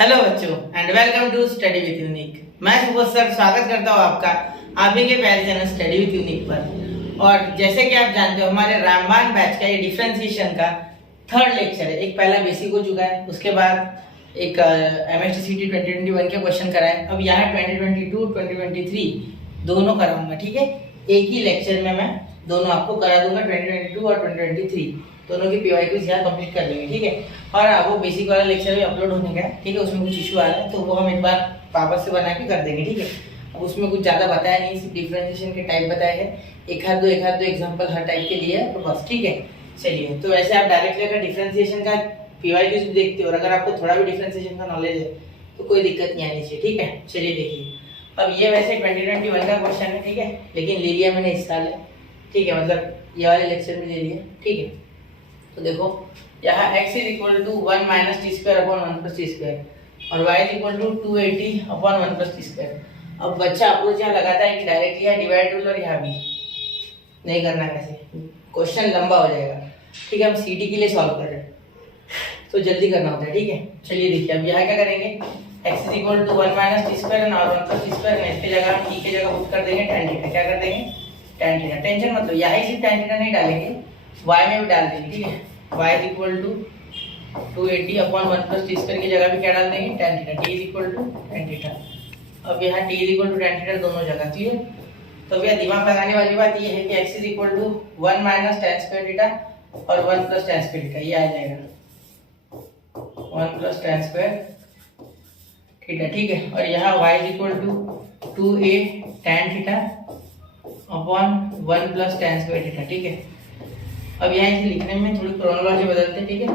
Hello बच्चों and welcome to study with Unique. मैं Subodh sir स्वागत करता हूँ आपका आप ही के प्यारे चैनल स्टडी विद यूनिक पर। और जैसे कि आप जानते हो हमारे रामबाण बैच का ये डिफरेंशिएशन का थर्ड लेक्चर है। एक पहला बेसिक हो चुका है, उसके बाद एक MSTCT 2021 के क्वेश्चन कराए। अब यहाँ 2022 2023 दोनों कराऊंगा, ठीक है। एक ही लेक्चर में मैं दोनों आपको करा दूंगा, 2022 और 2023 दोनों की PYQs यहाँ कंप्लीट कर लेंगे, ठीक है। और वो बेसिक वाला लेक्चर भी अपलोड होने का है, ठीक है। उसमें कुछ इशू आ रहा है तो वो हम एक बार वापस से बना के कर देंगे, ठीक है। अब उसमें कुछ ज़्यादा बताया नहीं, सिर्फ डिफरेंशिएशन के टाइप बताए हैं, एक आध दो एग्जाम्पल हर टाइप के लिए तो बस, ठीक है। चलिए, तो वैसे आप डायरेक्टली अगर डिफरेंशिएशन का PYQs भी देखते हो और अगर आपको थोड़ा भी डिफरेंशिएशन का नॉलेज है तो कोई दिक्कत नहीं आनी चाहिए, ठीक है। चलिए देखिए, अब ये वैसे 2021 का क्वेश्चन है, ठीक है, लेकिन ले लिया मैंने इस साल है, ठीक है, मतलब ये वाले लेक्चर में ले लिया, ठीक है। तो देखो यहाँ x is equal to 1 minus t square upon 1 plus t square और y is equal to 280 upon 1 plus t square. अब बच्चा अप्रोच यहाँ लगाता है कि डायरेक्टली यहाँ डिवाइड रूल और यहाँ भी नहीं करना, कैसे क्वेश्चन लंबा हो जाएगा, ठीक है। हम सीटी के लिए सॉल्व कर रहे हैं तो जल्दी करना होता है, ठीक है। चलिए देखिए, अब यहाँ क्या करेंगे, x is equal to 1 minus t square और 1 प्लस टी स्क्वायर में इसकी जगह हम t की जगह पुट कर देंगे tan थीटा। क्या कर देंगे, tan थीटा। टेंशन मतलब यहाँ सिर्फ tan थीटा नहीं डालेंगे, y में भी डाल देंगे, ठीक है। y is equal to 280 upon 1 plus t square की जगह पे क्या डाल देंगे, tan theta. t is equal to tan theta. अब यहाँ t is equal to tan theta दोनों जगह, क्लियर। तो भैया दिमाग लगाने वाली बात ये है कि x is equal to 1 minus tan square theta और 1 प्लस tan स्क्वायर थीटा, ये आ जाएगा 1 प्लस tan स्क्वायर थीटा, ठीक है। और यहाँ y is equal to 2a tan theta upon 1 plus tan square theta, ठीक है। अब यहाँ इसे लिखने में थोड़ी क्रोनोलॉजी बदलते, ठीक है।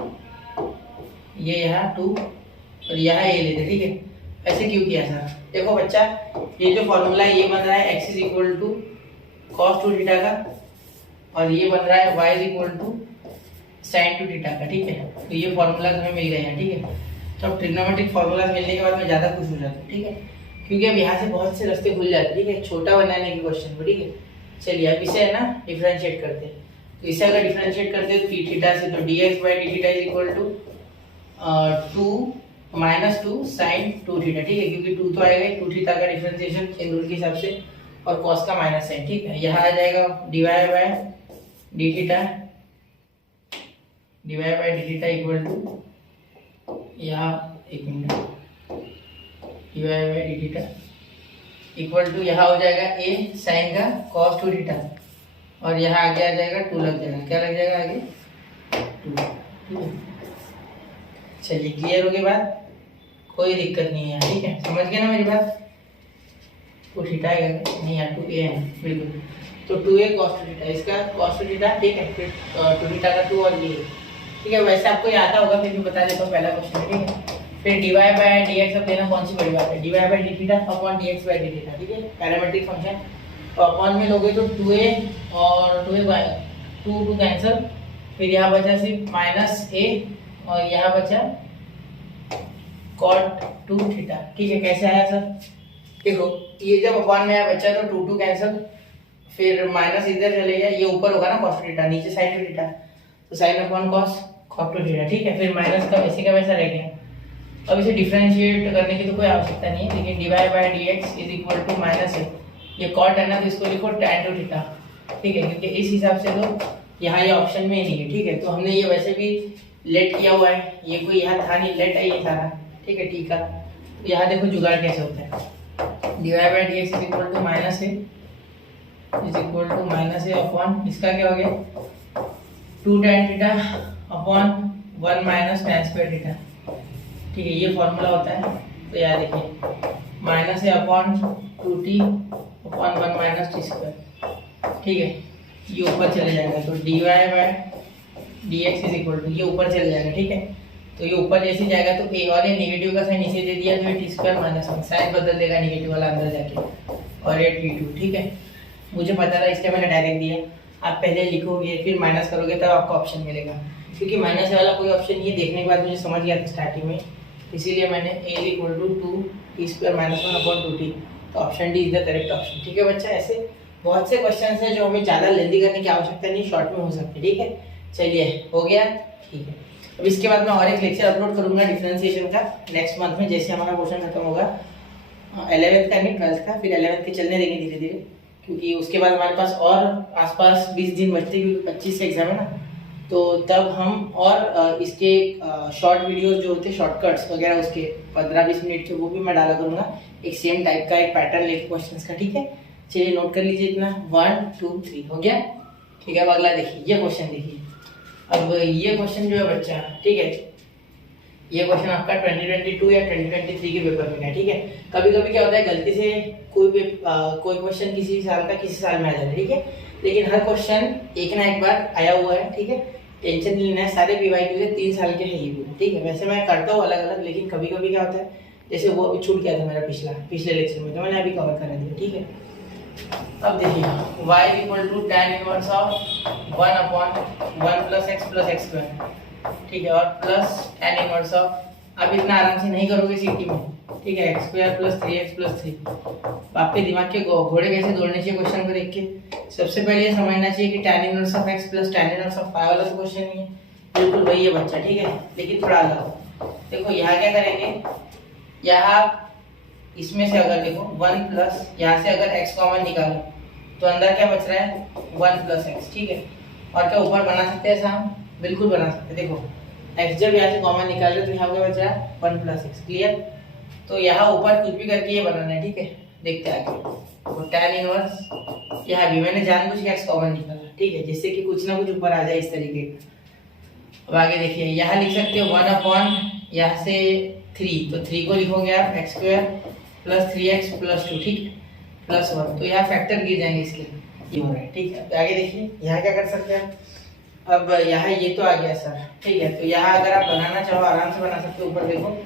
ये यहाँ 2 और यहाँ ये लेते, ठीक है। ऐसे क्यों किया सर, देखो बच्चा, ये जो फॉर्मूला है ये बन रहा है x is equal to cos 2 theta का और ये बन रहा है y is equal to sin 2 theta का, ठीक है। तो ये फॉर्मूला हमें मिल गए हैं, ठीक है। तो अब ट्रिग्नोमेट्रिक फॉर्मूला मिलने के बाद मैं ज़्यादा खुश हो जाता हूँ, ठीक है, क्योंकि अब यहाँ से बहुत से रास्ते खुल जाते हैं, ठीक है, छोटा बनाने के क्वेश्चन को, ठीक है। चलिए अब इसे है ना डिफरेंशिएट करते हैं। तो इसे अगर डिफरेंशिएट करते हैं टी थीटा से तो dx by d theta is equal to 2 minus 2 sine 2 theta, ठीक है, क्योंकि 2 तो आएगा 2 थीटा का डिफरेंशिएशन चेन रूल के हिसाब से और cos का माइनस साइन, ठीक है। यहाँ आ जाएगा dy by d theta equal to, यहाँ एक minute, dy by d theta equal to यहाँ हो जाएगा a साइन का cos 2 थीटा और यहाँ आगे आ जाएगा 2 लग जाएगा, क्या लग जाएगा आगे 2, ठीक है। चलिए क्लियर हो गई बात, कोई दिक्कत नहीं है, ठीक है, समझ गए ना मेरी बात। तो थीटा आएगा नहीं, यहाँ 2a है बिल्कुल, तो 2a cos 2 थीटा, इसका cos 2 थीटा, ठीक है। फिर 2 थीटा का 2 और ये, ठीक है। वैसे आपको ये आता होगा, फिर भी बता देता हूँ, पहला क्वेश्चन है, ठीक है। फिर dy बाई dx अब देना कौन सी बड़ी बात है, dy by d theta upon dx by d theta, ठीक है, पैरामीट्रिक फंक्शन। तो अपॉन में लोगे तो 2a और 2 कैंसिल, फिर यहाँ बचा सिर्फ माइनस a और यहाँ बचा cot 2 थीटा, ठीक है। कैसे आया सर, देखो ये जब अपॉन में आया बच्चा तो 2 कैंसिल, फिर माइनस इधर चले गया, ये ऊपर होगा ना cos थीटा, नीचे sin थीटा, तो sin अपॉन cos 2 थीटा, ठीक है। फिर माइनस का वैसे का वैसा रह गया। अब इसे डिफरेंशिएट करने की तो कोई आवश्यकता नहीं है, लेकिन dy by dx is equal to minus है, ये cot है ना तो इसको लिखो tan 2 थीटा, ठीक है, क्योंकि इस हिसाब से तो यहाँ ये ऑप्शन में ही नहीं है, ठीक है। तो हमने ये वैसे भी लेट किया हुआ है, ये कोई यहाँ था नहीं, लेट है ये सारा, ठीक है, ठीक है। तो यहाँ देखो जुगाड़ कैसे होता है, dy by dx is equal to minus है, इज इक्वल टू माइनस है अपॉन इसका क्या हो गया 2 tan theta upon 1 minus tan square theta, ठीक है, ये फॉर्मूला होता है। तो यार देखिए माइनस है upon 2t upon 1 minus t square, ठीक है, ये ऊपर चले जाएगा तो dy by dx is equal to, ये ऊपर चले जाएगा, ठीक है। तो ये ऊपर जैसे जाएगा तो a और ये नेगेटिव का साइन नीचे दे दिया तो ये टी स्क्वायर माइनस 1 साइन बदल देगा नेगेटिव वाला अंदर जाके और ये t2, ठीक है। मुझे पता था इसलिए मैंने डायरेक्ट दिया, आप पहले लिखोगे फिर माइनस करोगे तब आपको ऑप्शन मिलेगा, क्योंकि माइनस वाला कोई ऑप्शन ये देखने के बाद मुझे समझ गया था स्टार्टिंग में, इसीलिए मैंने a is equal to 2t square minus 1 upon 2t, तो option d is the correct option, ठीक है बच्चा। ऐसे बहुत से क्वेश्चंस हैं जो हमें ज़्यादा लेंदी करने की आवश्यकता नहीं, शॉर्ट में हो सकते, ठीक है। चलिए हो गया, ठीक है। अब इसके बाद मैं और एक लेक्चर अपलोड करूंगा डिफरेंशिएशन का नेक्स्ट मंथ में, जैसे हमारा पोर्शन खत्म होगा 11th का नहीं 12th का, फिर 11th के चलने देंगे धीरे धीरे, क्योंकि उसके बाद हमारे पास और आसपास 20 दिन बचते हैं, क्योंकि 25 से एग्जाम है ना, तो तब हम और इसके शॉर्ट वीडियोस जो होते हैं शॉर्टकट्स वगैरह उसके 15-20 मिनट के, वो भी मैं डाला करूँगा एक सेम टाइप का एक पैटर्न लेके क्वेश्चंस का। ठीक है, चलिए नोट कर लीजिए इतना 1 2 3 हो गया। ठीक है, अब अगला देखिए, ये क्वेश्चन देखिए। अब ये क्वेश्चन जो है बच्चा, ठीक है, ये क्वेश्चन आपका 2022 या 2023 के पेपर में है। ठीक है, कभी कभी क्या होता है गलती से कोई क्वेश्चन किसी साल का किसी साल में आ जाता है। ठीक है, लेकिन हर क्वेश्चन एक ना एक बार आया हुआ है। ठीक है, टेंशन नहीं लेना है, सारे PYQ से 3 साल के हैं ये भी। ठीक है, वैसे मैं करता हूँ अलग अलग, लेकिन कभी कभी क्या होता है, जैसे वो अभी छूट गया था मेरा पिछले लेक्चर में, तो मैंने अभी कवर करा दिया। ठीक है, अब देखिए y = tan inverse of 1/1 + x + x²। ठीक है, और प्लस tan इनवर्स ऑफ, अब इतना आराम से नहीं करोगे सीटी में। ठीक है, x² + 3x + 3। आपके दिमाग के घोड़े कैसे दौड़ने चाहिए क्वेश्चन को देख के। सबसे पहले ये समझना चाहिए कि tan inverse of x + tan inverse of y वाला तो क्वेश्चन नहीं है, बिल्कुल वही है बच्चा। ठीक है, लेकिन थोड़ा अलग। देखो यहाँ क्या करेंगे, यहाँ इसमें से अगर देखो 1 प्लस, यहाँ से अगर x कॉमन निकालो तो अंदर क्या बच रहा है 1 + x। ठीक है, और क्या ऊपर बना सकते हैं ऐसा हम, बिल्कुल बना सकते हैं। देखो x जब यहाँ से कॉमन निकाल रहे तो यहाँ क्या बच रहा है 1 + x। क्लियर, तो यहाँ ऊपर कुछ भी करके ये बनाना है। ठीक है, देखते हैं आगे। तो tan इनवर्स यहाँ भी मैंने जानबूझ के x कॉमन निकाला। ठीक है, जिससे कि कुछ ना कुछ ऊपर आ जाए इस तरीके का। अब आगे देखिए, यहाँ लिख सकते हो 1/, यहाँ से 3, तो 3 को लिखोगे आप x² + 3x + 2। ठीक, +1, तो यहाँ फैक्टर गिर जाएंगे इसके, ये हो रहा है। ठीक है, आगे देखिए यहाँ क्या कर सकते हैं। अब यहाँ ये तो आ गया सर। ठीक है, तो यहाँ अगर आप बनाना चाहो आराम से बना सकते हो। ऊपर देखो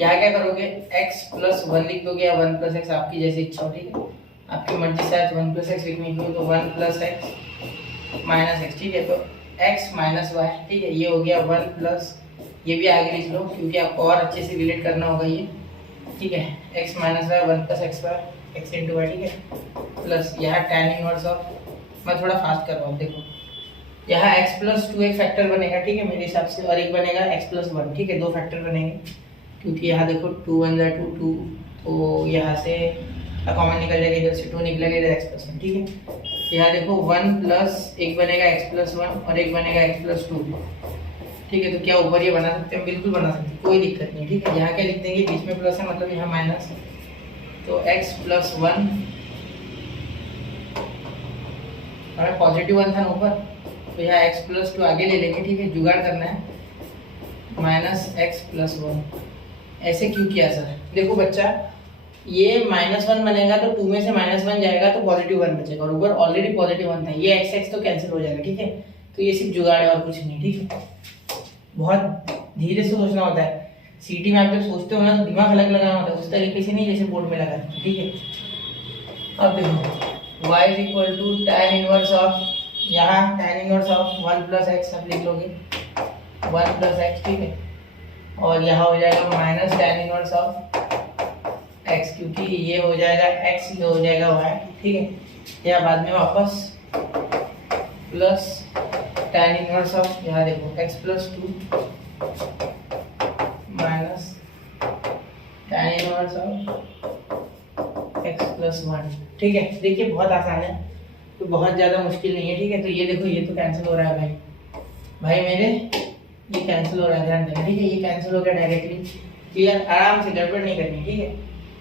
यहाँ क्या करोगे, x + 1 लिख दोगे या 1 + x, आपकी जैसी इच्छा हो। ठीक है, आपकी मर्जी से 1 + x लिखने की हो तो 1 + x - x। ठीक है, तो x - y। ठीक है, ये हो गया 1 प्लस, ये भी आगे लिख लो क्योंकि आपको और अच्छे से रिलेट करना होगा ये। ठीक है, x - y 1 + x² x × y। ठीक है, प्लस यहाँ tan इनवर्स ऑफ, मैं थोड़ा फास्ट कर रहा हूँ, देखो यहाँ x + 2 एक फैक्टर बनेगा। ठीक है, मेरे हिसाब से, और एक बनेगा x + 1। ठीक है, 2 फैक्टर बनेंगे, क्योंकि यहाँ देखो 2 × 1 = 2, तो यहाँ से कॉमन निकल जाएगा, इधर से 2 निकलेगा, इधर x + 1। ठीक है, यहाँ देखो 1 प्लस एक बनेगा x + 1 और एक बनेगा x + 2। ठीक है, तो क्या ऊपर ये बना सकते हैं, बिल्कुल बना सकते हैं, कोई दिक्कत नहीं। ठीक है, यहाँ क्या लिख देंगे, बीच में प्लस है मतलब यहाँ माइनस, तो x + 1, हमें पॉजिटिव 1 था ना ऊपर, तो यहाँ x + 2 आगे ले लेंगे। ठीक है, जुगाड़ करना है, -x + 1। ऐसे क्यों किया सर, देखो बच्चा ये -1 बनेगा तो 2 में से -1 जाएगा तो +1 बचेगा, और ऊपर ऑलरेडी +1 था, ये x तो कैंसिल हो जाएगा। ठीक है, तो ये सिर्फ जुगाड़ है और कुछ नहीं। ठीक है, बहुत धीरे से सोचना होता है। सीटी में आप जब सोचते हो ना तो दिमाग अलग लगाना होता है, उस तरीके से नहीं जैसे बोर्ड में लगाते हैं। ठीक है, अब देखो y = tan इनवर्स ऑफ, यहाँ tan इनवर्स ऑफ 1 + x सब लिख लोगे 1 + x। ठीक है, और यहाँ हो जाएगा -tan इनवर्स ऑफ x, क्योंकि ये हो जाएगा x, ये हो जाएगा y। ठीक है, या बाद में वापस प्लस tan इनवर्स ऑफ, यहाँ देखो x + 2 minus tan inverse of x + 1। ठीक है, देखिए बहुत आसान है, तो बहुत ज़्यादा मुश्किल नहीं है। ठीक है, तो ये देखो ये तो कैंसिल हो रहा है भाई मेरे, ये कैंसिल हो रहा है, ध्यान देना। ठीक है, ये कैंसिल हो गया डायरेक्टली। क्लियर, आराम से, गड़बड़ नहीं करनी। ठीक है,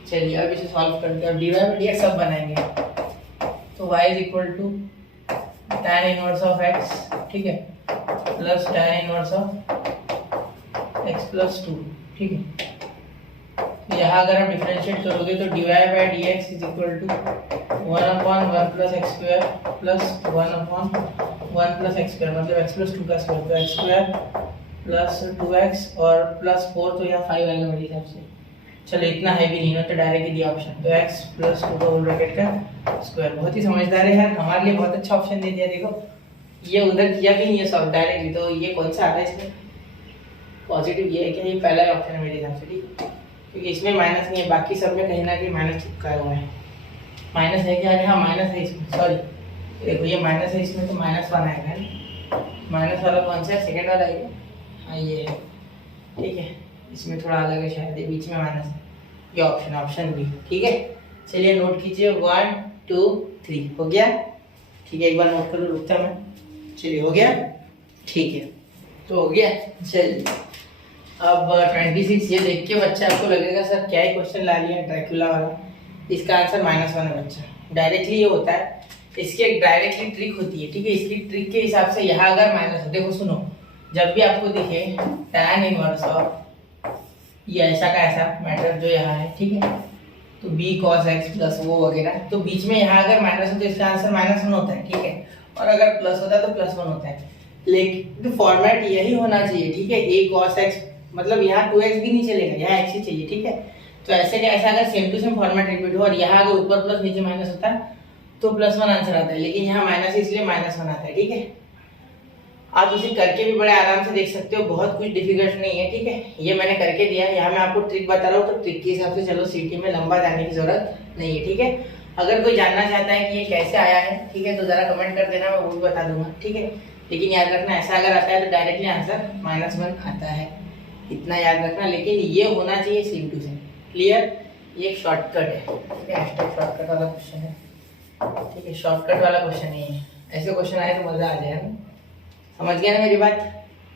चलिए अब इसे सॉल्व करते हैं। अब dy/dx सब बनाएंगे, तो y = tan inverse of x। ठीक है, plus tan inverse of x + 2। ठीक है, तो यहाँ अगर आप डिफरेंशिएट करोगे तो dy/dx = 1/1 + x² प्लस 1/1 + x², मतलब x + 2 का स्क्वायर, तो x² + 2x और +4, तो यहाँ 5 आएगा मेरे हिसाब से। चलो इतना है भी नहीं ना, तो डायरेक्ट दिया ऑप्शन, तो x + 2 का होल ब्रैकेट का स्क्वायर। बहुत ही समझदार है यार, हमारे लिए बहुत अच्छा ऑप्शन दे दिया। देखो ये उधर किया भी नहीं है सॉल्व डायरेक्टली, तो ये कौन सा आ रहा है इसमें, पॉजिटिव ये है क्या, ये पहला ऑप्शन है मेरे हिसाब से। ठीक है, क्योंकि इसमें माइनस नहीं है, बाकी सब में कहीं ना कहीं माइनस चिपकाया हुआ है। माइनस है क्या, हाँ माइनस है इसमें, सॉरी देखो ये माइनस है इसमें, तो -1 आएगा। माइनस वाला कौन सा है, सेकेंड वाला है, हाँ ये है, ठीक है। इसमें थोड़ा अलग है शायद, बीच में माइनस है, ये ऑप्शन बी, ठीक है। चलिए नोट कीजिए, 1 2 3 हो गया, ठीक है। एक बार नोट कर लो, रुकता मैं। चलिए हो गया, ठीक है, तो हो गया। चलिए अब 26 ये देख के बच्चा आपको लगेगा सर क्या ही क्वेश्चन ला लिया ड्रैकुला वाला। इसका आंसर -1 है बच्चा, डायरेक्टली ये होता है। इसकी एक डायरेक्टली ट्रिक होती है, ठीक है। इसकी ट्रिक के हिसाब से यहाँ अगर माइनस हो, देखो सुनो, जब भी आपको दिखे tan इनवर्स ऑफ ये ऐसा का ऐसा मैटर जो यहाँ है, ठीक है, तो b cos x प्लस वो वगैरह, तो बीच में यहाँ अगर माइनस हो तो इसका आंसर -1 होता है, ठीक है। और अगर प्लस होता है तो +1 होता है। लेकिन फॉर्मेट यही होना चाहिए, ठीक है। a cos x मतलब यहाँ 2x भी नहीं चलेगा, यहाँ x ही चाहिए, ठीक है। तो ऐसे का ऐसा अगर same to same format repeat हो और यहाँ अगर ऊपर प्लस नीचे माइनस होता है तो +1 आंसर आता है, लेकिन यहाँ माइनस है इसलिए -1 आता है, ठीक है। आप इसे करके भी बड़े आराम से देख सकते हो, बहुत कुछ डिफिकल्ट नहीं है, ठीक है। ये मैंने करके दिया है, यहाँ मैं आपको ट्रिक बता रहा हूँ, तो ट्रिक के हिसाब से चलो, सीटी में लंबा जाने की जरूरत नहीं है, ठीक है। अगर कोई जानना चाहता है कि ये कैसे आया है, ठीक है, तो जरा कमेंट कर देना, मैं वो भी बता दूंगा, ठीक है। लेकिन याद रखना, ऐसा अगर आता है तो डायरेक्टली आंसर -1 आता है, इतना याद रखना। लेकिन ये होना चाहिए सेम टू सेम, क्लियर। ये एक शॉर्टकट है, शॉर्टकट वाला क्वेश्चन है, ठीक है। शॉर्टकट वाला क्वेश्चन नहीं है, ऐसे क्वेश्चन आए तो मजा आ जाएगा ना। समझ गया ना मेरी बात?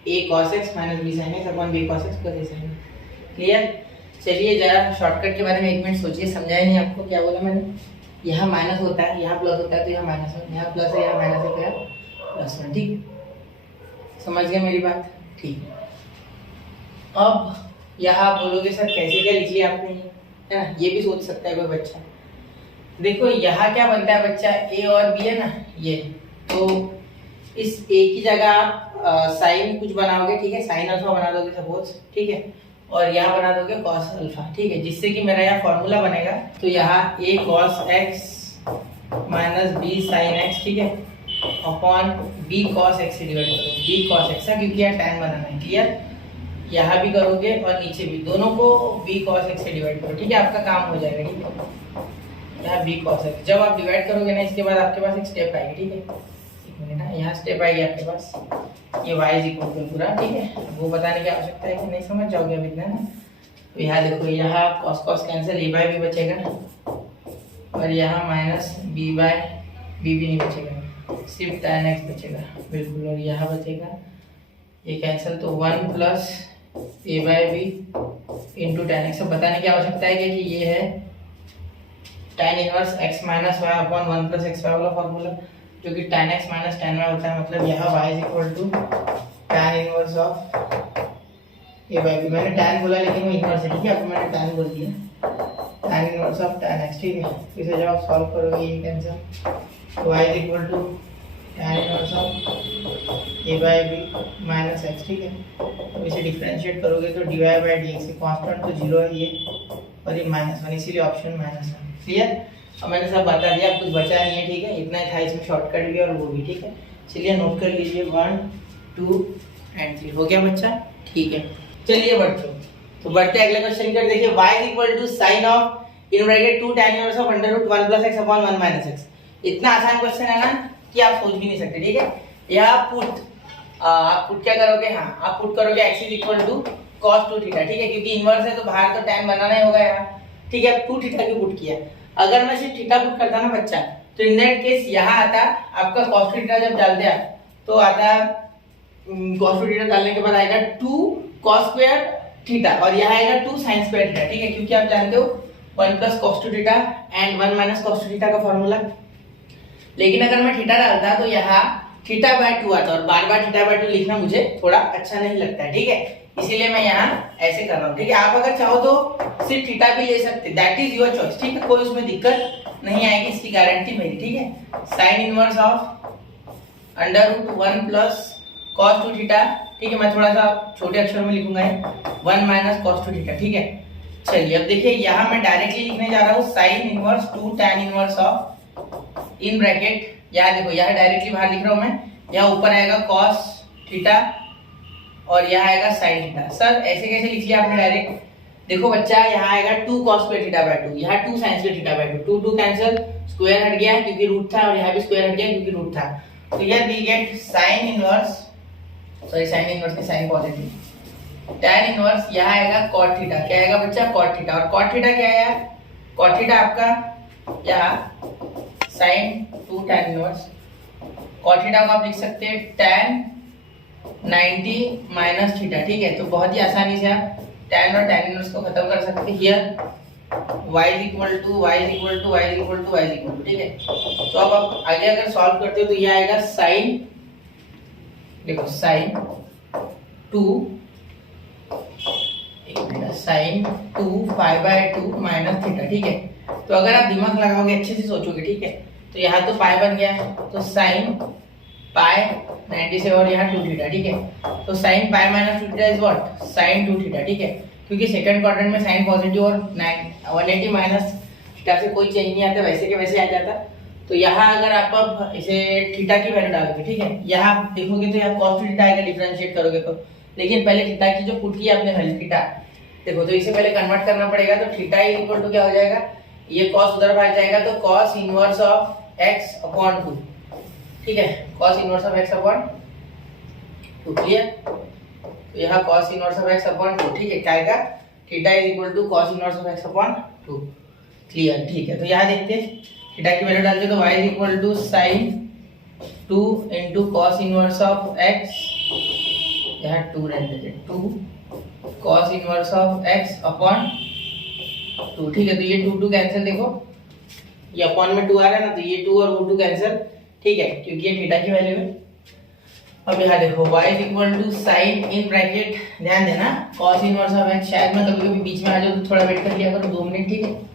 a cos x - b sin x upon b cos x plus a sin x, clear. चलिए जरा शॉर्टकट के बारे में 1 मिनट सोचिए, समझाया नहीं आपको, क्या बोला मैंने? यहाँ माइनस होता है, यहाँ प्लस होता है, तो यहाँ -1, यहाँ प्लस है, यहाँ माइनस है, तो यहाँ +1, ठीक। समझ गया मेरी बात? ठीक। अब यहाँ आप बोलोगे सर कैसे क्या लिख लिया आपने, है ना, ये भी सोच सकता है कोई बच्चा। देखो यहाँ क्या बनता है बच्चा, a और b है ना, ये तो इस a की जगह आप साइन कुछ बनाओगे, ठीक है, साइन अल्फा बना दोगे सपोज, ठीक है, और यहाँ बना दोगे कॉस अल्फा, ठीक है, जिससे कि मेरा यहाँ फॉर्मूला बनेगा। तो यहाँ a cos x minus b sin x, ठीक है, अपॉन b cos x से डिवाइड करो, b cos x, क्योंकि यहाँ tan बनाना है, क्लियर। यहाँ भी करोगे और नीचे भी, दोनों को b cos x से डिवाइड करो, ठीक है, आपका काम हो जाएगा, ठीक है। यहाँ b cos x जब आप डिवाइड करोगे ना, इसके बाद आपके पास एक स्टेप आएगी, ठीक है, यहाँ स्टेप आएगी आपके पास, ये y इज इक्वल टू पूरा, ठीक है। वो बताने की आवश्यकता है कि नहीं, समझ जाओगे अब इतना ना। तो यहाँ देखो, यहाँ cos cos cancel, a by b बचेगा, और यहाँ माइनस b बाय b भी नहीं बचेगा, सिर्फ tan x बचेगा, बिल्कुल। और यहाँ बचेगा ये कैंसिल, तो 1 plus a by b into tan x। बताने की आवश्यकता है कि ये है tan inverse x minus y upon 1 plus x वाला फॉर्मूला, जो कि tan x minus tan y होता है। मतलब यहाँ y is equal to tan inverse of a by b। मैंने tan बोला लेकिन वो इनवर्स है, ठीक है, आपको मैंने tan बोल दिया, tan inverse of tan x, ठीक है। इसे जब आप सॉल्व करोगे ये कैंसिल, तो y is equal to tan inverse of a by b minus x, ठीक है। तो इसे डिफरेंशिएट करोगे तो dy बाय dx, कांस्टेंट तो 0 है ये, और ये -1, इसीलिए ऑप्शन -1, क्लियर। अब मैंने सब बता दिया, कुछ बचा नहीं है, ठीक है, इतना था इसमें, शॉर्टकट भी और वो भी, ठीक है। चलिए नोट कर लीजिए, 1 2 एंड 3 हो गया बच्चा, ठीक है। चलिए बच्चों, तो बढ़ते अगले क्वेश्चन कर, देखिए y is equal to sine of in bracket 2 tan inverse of under root 1 plus x upon 1 minus x। इतना आसान क्वेश्चन है ना कि आप सोच भी नहीं सकते, ठीक है। यहाँ आप पुट क्या करोगे, हाँ आप पुट करोगे x is equal to cos 2 theta, ठीक है, क्योंकि इनवर्स है तो बाहर तो tan बनाना ही होगा यहाँ, ठीक है। 2 थीटा की पुट किया, अगर मैं सिर्फ थीटा पुट करता ना बच्चा, तो इन दैट केस यहाँ आता आपका cos थीटा, जब डाल दिया तो आता cos थीटा डालने के बाद आएगा 2 cos स्क्वायर थीटा, और यहाँ आएगा 2 sin स्क्वायर थीटा, ठीक है, क्योंकि आप जानते हो 1 plus cos 2 theta and 1 minus cos 2 theta का फॉर्मूला। लेकिन अगर मैं थीटा डालता तो यहाँ थीटा बाय 2 आता, और बार बार थीटा बाय 2 लिखना मुझे थोड़ा अच्छा नहीं लगता है, ठीक है, इसीलिए मैं यहाँ ऐसे कर रहा हूँ, ठीक है। आप अगर चाहो तो सिर्फ थीटा भी ले सकते, दैट इज योर चॉइस, ठीक है, कोई उसमें दिक्कत नहीं आएगी, इसकी गारंटी मेरी, ठीक है। Sine inverse of under root 1 plus cos 2 theta, ठीक है, मैं थोड़ा सा छोटे अक्षर में लिखूंगा, 1 माइनस cos 2 थीटा, ठीक है। चलिए अब देखिए, यहाँ मैं डायरेक्टली लिखने जा रहा हूँ sine inverse 2 tan inverse of in bracket, यहाँ देखो, यहाँ डायरेक्टली बाहर लिख रहा हूँ मैं, यहाँ ऊपर आएगा cos थीटा और यहाँ आएगा sin थीटा। सर ऐसे कैसे लिख लिया आपने डायरेक्ट? देखो बच्चा, यहाँ आएगा 2 cos स्क्वायर थीटा बाय 2, यहाँ 2 sin square theta by 2, 2 cancel, square हट गया क्योंकि रूट था, और यहाँ भी स्क्वायर हट गया क्योंकि रूट था। तो here we get sin inverse, sorry sin inverse की sin पॉजिटिव, tan इनवर्स यहाँ आएगा cot थीटा, क्या आएगा बच्चा cot थीटा, और cot थीटा क्या है, cot थीटा आपका यहाँ sin 2 tan inverse, cot theta को आप लिख सकते हैं tan 90 माइनस थीटा, ठीक है। तो बहुत ही आसानी से आप tan और tan इनवर्स को खत्म कर सकते हैं। Here y is equal to y is equal to y is equal to y is equal to, ठीक है। तो अब आप आगे अगर सॉल्व करते हो तो ये आएगा sin, देखो sin 2 sin 2 pi by 2 minus theta, ठीक है। तो अगर आप दिमाग लगाओगे अच्छे से सोचोगे, ठीक है, तो यहाँ तो पाई बन गया, तो sin पाई 90 से और यहाँ 2 थीटा, ठीक है। तो sin pi minus 2 theta is what, sin 2 theta, ठीक है। क्योंकि सेकंड क्वाड्रेंट में साइन पॉजिटिव और 180 माइनस थीटा से कोई चेंज नहीं आता, वैसे के वैसे आ जाता। तो यहाँ अगर आप अब इसे थीटा की वैल्यू डालोगे, ठीक है, यहाँ देखोगे तो यहाँ cos थीटा आएगा, डिफरेंशिएट करोगे तो। लेकिन पहले थीटा की जो पुट की आपने वैल्यू थीटा, देखो तो इसे पहले कन्वर्ट करना पड़ेगा। तो थीटा इज इक्वल टू क्या हो जाएगा, ये cos उधर भाग जाएगा, तो cos inverse of x upon 2, ठीक है, cos inverse of x upon 2, clear. तो यहाँ cos inverse of x upon 2, ठीक है, क्या आएगा, theta is equal to cos inverse of x upon 2, clear, ठीक है। तो यहाँ देखते हैं थीटा की वैल्यू डालते तो y is equal to sin 2 into cos inverse of x, यहाँ 2 रहने देते, 2 cos inverse of x upon 2, ठीक है। तो ये 2 कैंसिल, देखो ये अपॉन में 2 आ रहा है ना, तो ये 2 और वो 2 कैंसिल, ठीक है, क्योंकि ये थीटा की वैल्यू है। अब यहाँ देखो y is equal to sine in bracket, ध्यान देना cos इनवर्स ऑफ x, शायद मैं कभी कभी बीच में आ जाऊँ तो थोड़ा वेट कर लिया करो 2 मिनट, ठीक है।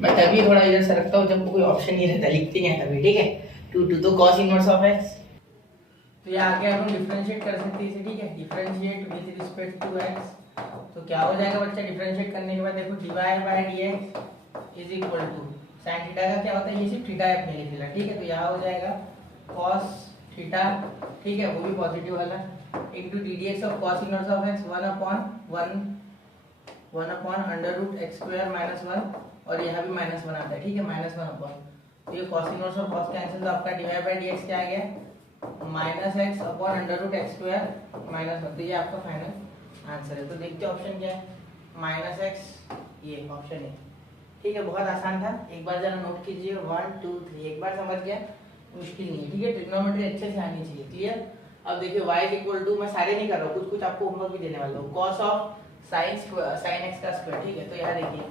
मैं तभी थोड़ा इधर सरकता हूँ जब कोई ऑप्शन नहीं रहता, लिखते हैं तभी, ठीक है। 2 तो cos इनवर्स ऑफ x, तो यहाँ आके हम डिफरेंशिएट कर सकते हैं इसे, ठीक है, differentiate with respect to x। तो क्या हो जाएगा बच्चा, डिफरेंशिएट करने के बाद देखो dy by dx is equal to sin theta का क्या होता है, ये सिर्फ थीटा है अपने लिए फिलहाल, ठीक है। तो यहाँ हो जाएगा cos थीटा, ठीक है, वो भी पॉजिटिव वाला, into ddx of cos inverse of x 1 upon under root x square minus 1, और यहाँ भी माइनस 1 आता है, ठीक है, माइनस 1 अपॉन, तो ये cos इनवर्स और cos कैंसिल, तो आपका dy बाय dx क्या आ गया, minus x upon under root x square minus 1। तो ये आपका फाइनल आंसर है। तो देखते हैं ऑप्शन क्या है, माइनस x, ये ऑप्शन है, ठीक है। बहुत आसान था, एक बार जरा नोट कीजिए, 1 2 3, एक बार समझ गया मुश्किल नहीं है, ठीक है। ट्रिग्नोमेट्री अच्छे से आनी चाहिए, क्लियर। अब देखिए y इज इक्वल टू, मैं सारे नहीं कर रहा हूँ, कुछ कुछ आपको होमवर्क भी देने वाला हूँ, cos ऑफ sin x का स्क्वायर, ठीक है। तो यहाँ देखिए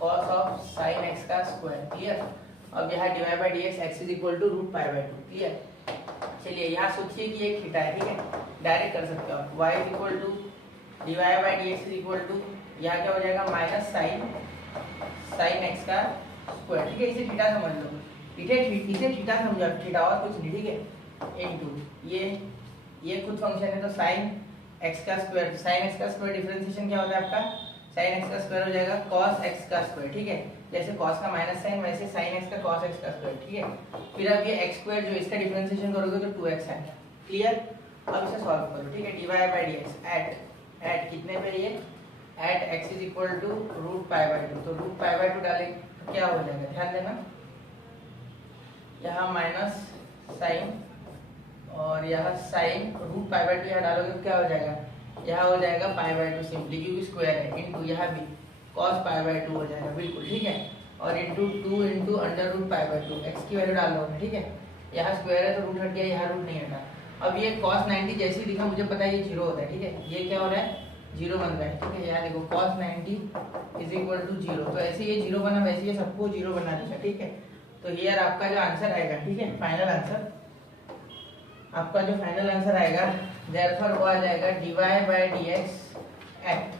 cos ऑफ sin x का स्क्वायर, क्लियर। अब यहाँ dy by dx x is equal to root pi by 2, clear. चलिए यहाँ सोचिए कि एक थीटा है, ठीक है, डायरेक्ट कर सकते हो आप, y is equal to dy by dx is equal to, यहाँ क्या हो जाएगा, माइनस sin x का स्क्वायर, ठीक है, इसे थीटा समझ लो, इसे थीटा समझो, थीटा और कुछ नहीं, ठीक है, इनटू ये खुद फंक्शन है, तो sin x का स्क्वायर, sin x का स्क्वायर डिफरेंशिएशन क्या होता है आपका, sin x का स्क्वायर हो जाएगा cos x का स्क्वायर, ठीक है। जैसे cos का माइनस साइन, वैसे sin x का cos x का स्क्वायर, ठीक है। फिर अब ये x स्क्वायर जो इसका डिफरेंशिएशन करोगे तो 2x आएगा, क्लियर। अब इसे सॉल्व करो, ठीक है, dy बाय dx एट कितने पे, ये at x is equal to root pi by 2, तो रूट पाई बाय 2 डालेंगे तो क्या हो जाएगा, ध्यान देना, यहाँ माइनस साइन और यहाँ साइन रूट पाई बाय 2 यहाँ डालोगे तो क्या हो जाएगा, यहाँ हो जाएगा पाई बाय 2 सिंपली, क्योंकि स्क्वायर है, इनटू यहाँ भी cos पाई बाय 2 हो जाएगा, बिल्कुल ठीक है, और into 2 into under root pi by 2, x की वैल्यू डाल लो, ठीक है। यहाँ स्क्वायर है तो रूट हट गया, यहाँ रूट नहीं हटा। अब ये cos 90 जैसे ही दिखा, मुझे पता है ये 0 होता है, ठीक है, ये क्या हो रहा है, 0 बन रहा है, ठीक है। यहाँ देखो cos 90 इज इक्वल टू 0, तो ऐसे ये 0 बना, वैसे ये सबको 0 बना देगा, ठीक है। तो हियर आपका जो आंसर आएगा, ठीक है, फाइनल आंसर, आपका जो फाइनल आंसर आएगा, देयरफॉर वो आ जाएगा dy by dx at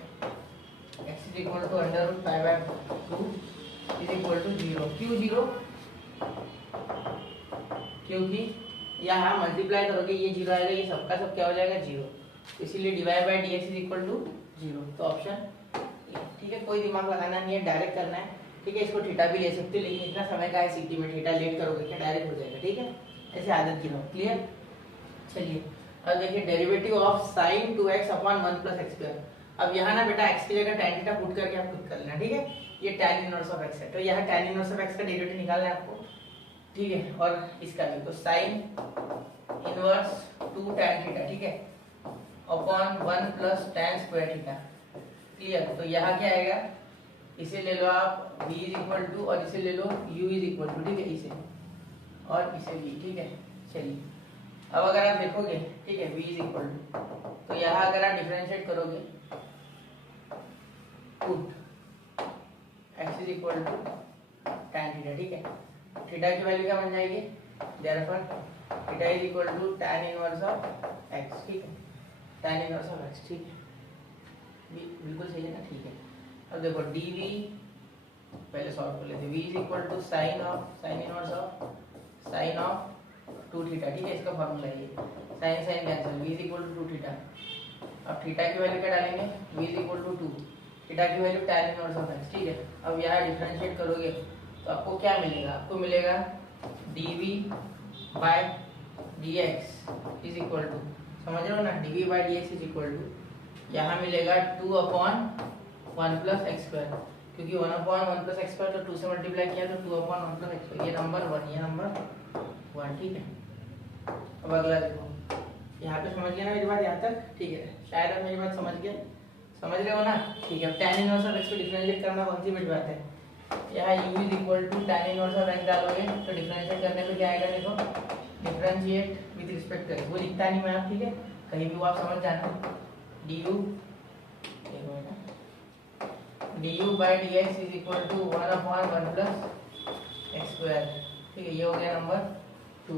x is equal to under root pi by 2 is equal to 0। क्यों 0? क्योंकि यहाँ मल्टीप्लाई करोगे ये 0 आएगा, ये सबका सब क्या हो जाएगा 0, इसीलिए dy by dx is equal to 0। तो ऑप्शन, ठीक है, कोई दिमाग लगाना नहीं है, डायरेक्ट करना है, ठीक है। इसको थीटा भी ले सकते हो, लेकिन इतना समय का है सीटी में, थीटा लेट करोगे क्या डायरेक्ट हो जाएगा, ठीक है, ऐसे आदत की लो, क्लियर। चलिए अब देखिए derivative of sin 2x upon 1 plus x square. अब यहाँ ना बेटा x की जगह tan थीटा पुट करके आप खुद कर लेना, ठीक है। ये tan इनवर्स ऑफ x है, तो यहाँ tan इनवर्स ऑफ x का डेरिवेटिव निकालना है आपको, ठीक है, और इसका भी, तो sin इनवर्स 2 tan थीटा, ठीक है, upon 1 plus tan square theta. Clear? तो यहाँ क्या आएगा, इसे ले लो आप v इज इक्वल टू, और इसे ले लो u इज इक्वल टू, ठीक है, इसे और इसे v, ठीक है। चलिए अब अगर आप देखोगे, ठीक है, v इज इक्वल टू, तो यहाँ अगर आप डिफरेंशिएट करोगे put x is equal to tan theta, ठीक है। थीटा की वैल्यू क्या बन जाएगी, therefore theta is equal to tan inverse of x, ठीक है, tan इनवर्स ऑफ x, ठीक है, बिल्कुल सही है ना, ठीक है। अब देखो dv पहले सॉल्व कर लेते हैं। v is equal to sine inverse of sine of 2 theta, ठीक है, इसका फॉर्मूला है, sine sine cancel, v is equal to 2 theta. अब थीटा की वैल्यू क्या डालेंगे, v is equal to 2, theta की value tan inverse of x, ठीक है। अब यहाँ डिफरेंशिएट करोगे तो आपको क्या मिलेगा, आपको मिलेगा dv by dx is equal to, समझ रहे हो ना, dv by dx is equal to, यहाँ मिलेगा 2 अपॉन 1 प्लस एक्स स्क्वायर, क्योंकि 1 अपॉन 1 प्लस एक्स स्क्वायर तो 2 से मल्टीप्लाई किया तो 2 अपॉन 1 प्लस एक्स स्क्वायर, ये नंबर 1, ये नंबर 1, ठीक है। अब अगला देखो, यहाँ पे समझ गया ना मेरी बात यहाँ तक, ठीक है, शायद आप मेरी बात समझ रहे हो ना, ठीक है। tan इनवर्स ऑफ x को डिफरेंशिएट करना कौन सी बड़ी बात है, यहाँ u is equal to tan inverse of x डालोगे तो डिफरेंशिएट करने पे क्या आएगा, देखो डिफरेंशिएट विद रिस्पेक्ट टू, वो लिखता नहीं मैं आप, ठीक है, कहीं भी वो आप समझ जाना, du du by dx is equal to 1 upon 1 plus x square, ठीक है, ये हो गया नंबर 2,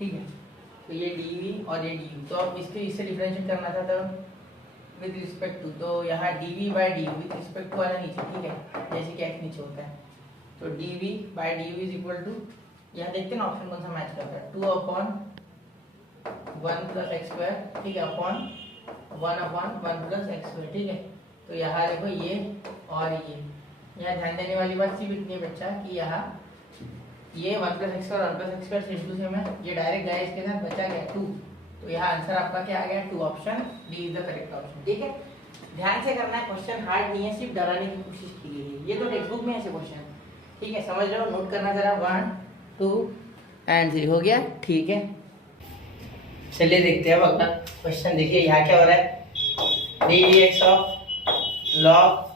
ठीक है। तो ये dv और ये du, तो अब इससे डिफरेंशिएट करना था तब विद रिस्पेक्ट टू, तो यहाँ dv by du with respect to आना नीचे, ठीक है, जैसे कि x नीचे होता है, तो dv by du is equal to, यहाँ देखते हैं ना ऑप्शन कौन सा मैच करता है, 2 अपॉन 1 प्लस एक्स स्क्वायर, ठीक है, upon 1 upon 1 plus x square, ठीक है। तो यहाँ देखो ये और ये, यहाँ ध्यान देने वाली बात सिर्फ इतनी है बच्चा कि यहाँ ये 1 plus x square 1 plus x square same to same है, ये डायरेक्ट गया, इसके साथ बचा गया 2, तो यहाँ आंसर आपका क्या आ गया, 2, option d is the correct option, ठीक है। ध्यान से करना है, क्वेश्चन हार्ड नहीं है, सिर्फ डराने की कोशिश की गई है, ये तो टेक्स्ट बुक में ऐसे क्वेश्चन, ठीक है, समझ लो, नोट करना जरा, 1 2 एंड 3 हो गया, ठीक है। चलिए देखते हैं अब अगला क्वेश्चन, देखिए यहाँ क्या हो रहा है, डी एक्स ऑफ लॉग,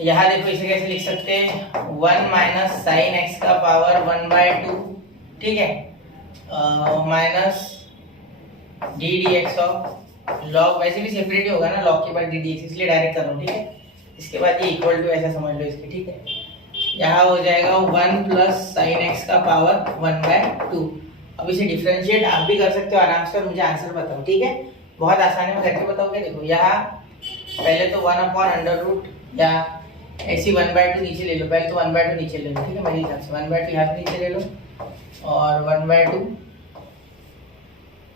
यहाँ देखो इसे कैसे लिख सकते हैं, 1 माइनस साइन एक्स का पावर 1/2, ठीक है, minus D D x of log, वैसे भी सेपरेट ही होगा ना लॉग के बाद डी डी एक्स, इसलिए डायरेक्ट कर रहा हूँ, ठीक है। इसके बाद ये इक्वल टू ऐसा समझ लो इसके, ठीक है, यहाँ हो जाएगा 1 प्लस साइन एक्स का पावर 1/2। अब इसे डिफरेंशिएट आप भी कर सकते हो आराम से, और मुझे आंसर बताओ, ठीक है, बहुत आसानी में करके बताओगे। देखो यहाँ पहले तो 1 अपॉन अंडर रूट, या ऐसी 1/2 नीचे ले लो, पहले तो 1/2 नीचे ले लो, ठीक है, मेरे हिसाब से 1/2 यहाँ पे नीचे ले लो, और 1/2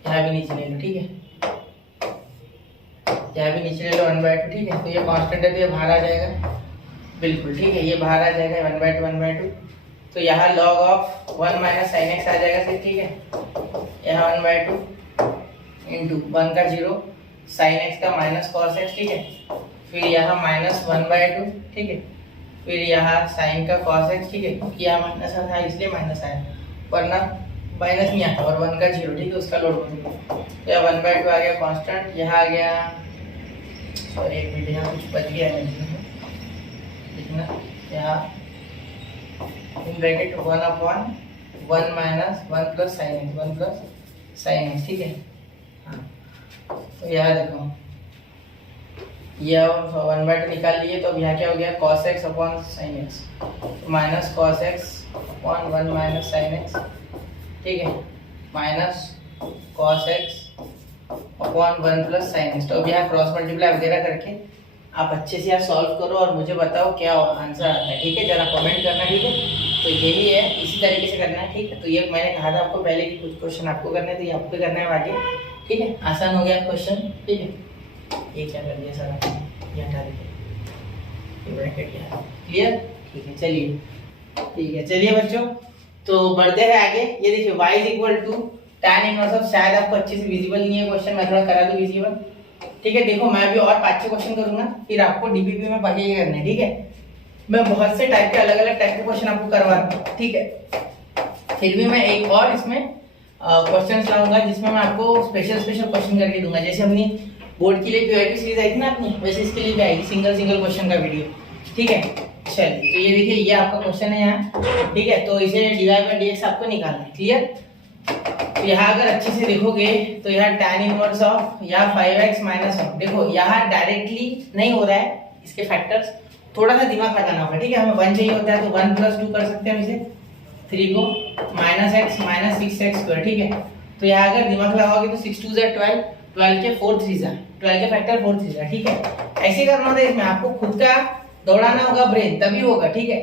यहाँ भी नीचे ले लो, ठीक है, यहाँ भी नीचे ले लो 1/2, ठीक है। तो ये कांस्टेंट है तो ये बाहर आ जाएगा, बिल्कुल ठीक है, ये बाहर आ जाएगा 1/2, तो यहाँ log of 1 minus sine x आ जाएगा फिर, ठीक है, यहाँ 1/2 इंटू 1 का 0 साइन एक्स का माइनस कॉस एक्स, ठीक है, फिर यहाँ माइनस 1/2, ठीक है, फिर यहाँ साइन का कॉस एक्स, ठीक है, क्योंकि यहाँ माइनस था इसलिए माइनस आया, वरना माइनस नहीं आता, और 1 का 0, ठीक है, उसका लोड बन गया, 1/2 आ गया कांस्टेंट, यहाँ आ गया, सॉरी एक मिनट, यहाँ कुछ बच गया है लिखना, यहाँ in bracket 1 upon 1 minus 1 plus sine x, 1 plus sine x, ठीक है। हाँ, तो यहाँ देखो ये 1/2 निकाल लिए, तो अब यहाँ क्या हो गया, cos x upon sine x, minus cos x upon 1 minus sine x, ठीक है, minus cos x upon 1 plus sine x. तो अब यहाँ क्रॉस मल्टीप्लाई वगैरह करके आप अच्छे से यहाँ सॉल्व करो और मुझे बताओ क्या आंसर आता है, ठीक है, जरा कमेंट करना, ठीक है। तो यही है, इसी तरीके से करना है, ठीक है। तो ये मैंने कहा था आपको पहले कि कुछ क्वेश्चन आपको करने, तो ये आपको करना है आगे, ठीक है। आसान हो गया क्वेश्चन, ठीक है। ये क्या कर दिया सर, ये हटा दीजिए, ब्रैकेट क्लियर, ठीक है। चलिए ठीक है, चलिए बच्चों, तो बढ़ते हैं आगे। ये देखिए y is equal to tan inverse of, शायद आपको अच्छे से विजिबल नहीं है क्वेश्चन, मैं थोड़ा करा दूं विजिबल, ठीक है। देखो मैं भी और 5-6 क्वेश्चन करूंगा, फिर आपको डीपीपी में बाकी ये करना है, ठीक है। मैं बहुत से टाइप के अलग अलग टाइप के क्वेश्चन आपको करवा रहा हूँ, ठीक है। फिर भी मैं एक और इसमें क्वेश्चंस लाऊंगा जिसमें मैं आपको स्पेशल क्वेश्चन करके दूंगा। जैसे अपनी बोर्ड के लिए पीवाईक्यू सीरीज आई थी ना अपनी, वैसे इसके लिए भी आएगी सिंगल क्वेश्चन का वीडियो। ठीक है, चलिए तो ये देखिए, ये आपका क्वेश्चन है यहाँ। ठीक है, तो इसे डिवाई बाय डीएक्स आपको निकालना है। क्लियर? तो यहाँ अगर अच्छे से देखोगे तो यहाँ tan इनवर्स ऑफ यहाँ 5x माइनस 1, देखो यहाँ डायरेक्टली नहीं हो रहा है इसके फैक्टर्स, थोड़ा सा दिमाग लगाना होगा। ठीक है, हमें 1 चाहिए होता है तो 1 + 2 कर सकते हैं हम इसे, 3 को -x - 6x²। ठीक है, तो यहाँ अगर दिमाग लगाओगे तो 6 2 12, 12 के 4 3 12 के फैक्टर 4 3। ठीक है, ऐसे करना होता है, इसमें आपको खुद का दौड़ाना होगा ब्रेन, तभी होगा। ठीक है,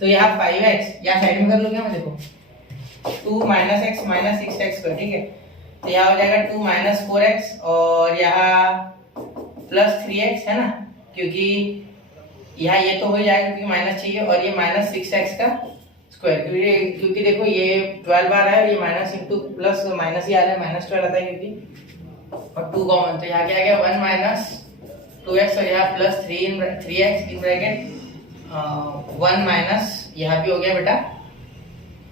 तो यहाँ 5x या साइड में कर लोगे हम, देखो 2 - x - 6x²। ठीक है, तो यहाँ हो जाएगा 2 - 4x और यहाँ +3x है ना, क्योंकि यहाँ ये तो हो जाएगा क्योंकि माइनस चाहिए, और ये -6x का स्क्वायर, क्योंकि देखो ये 12 आ रहा है और ये माइनस इंटू प्लस माइनस ही आ रहा है, -12 आता है क्योंकि, और 2 कॉमन, तो यहाँ क्या आ गया 1 - 2x और यहाँ +3x इन ब्रैकेट 1 माइनस यहाँ भी हो गया बेटा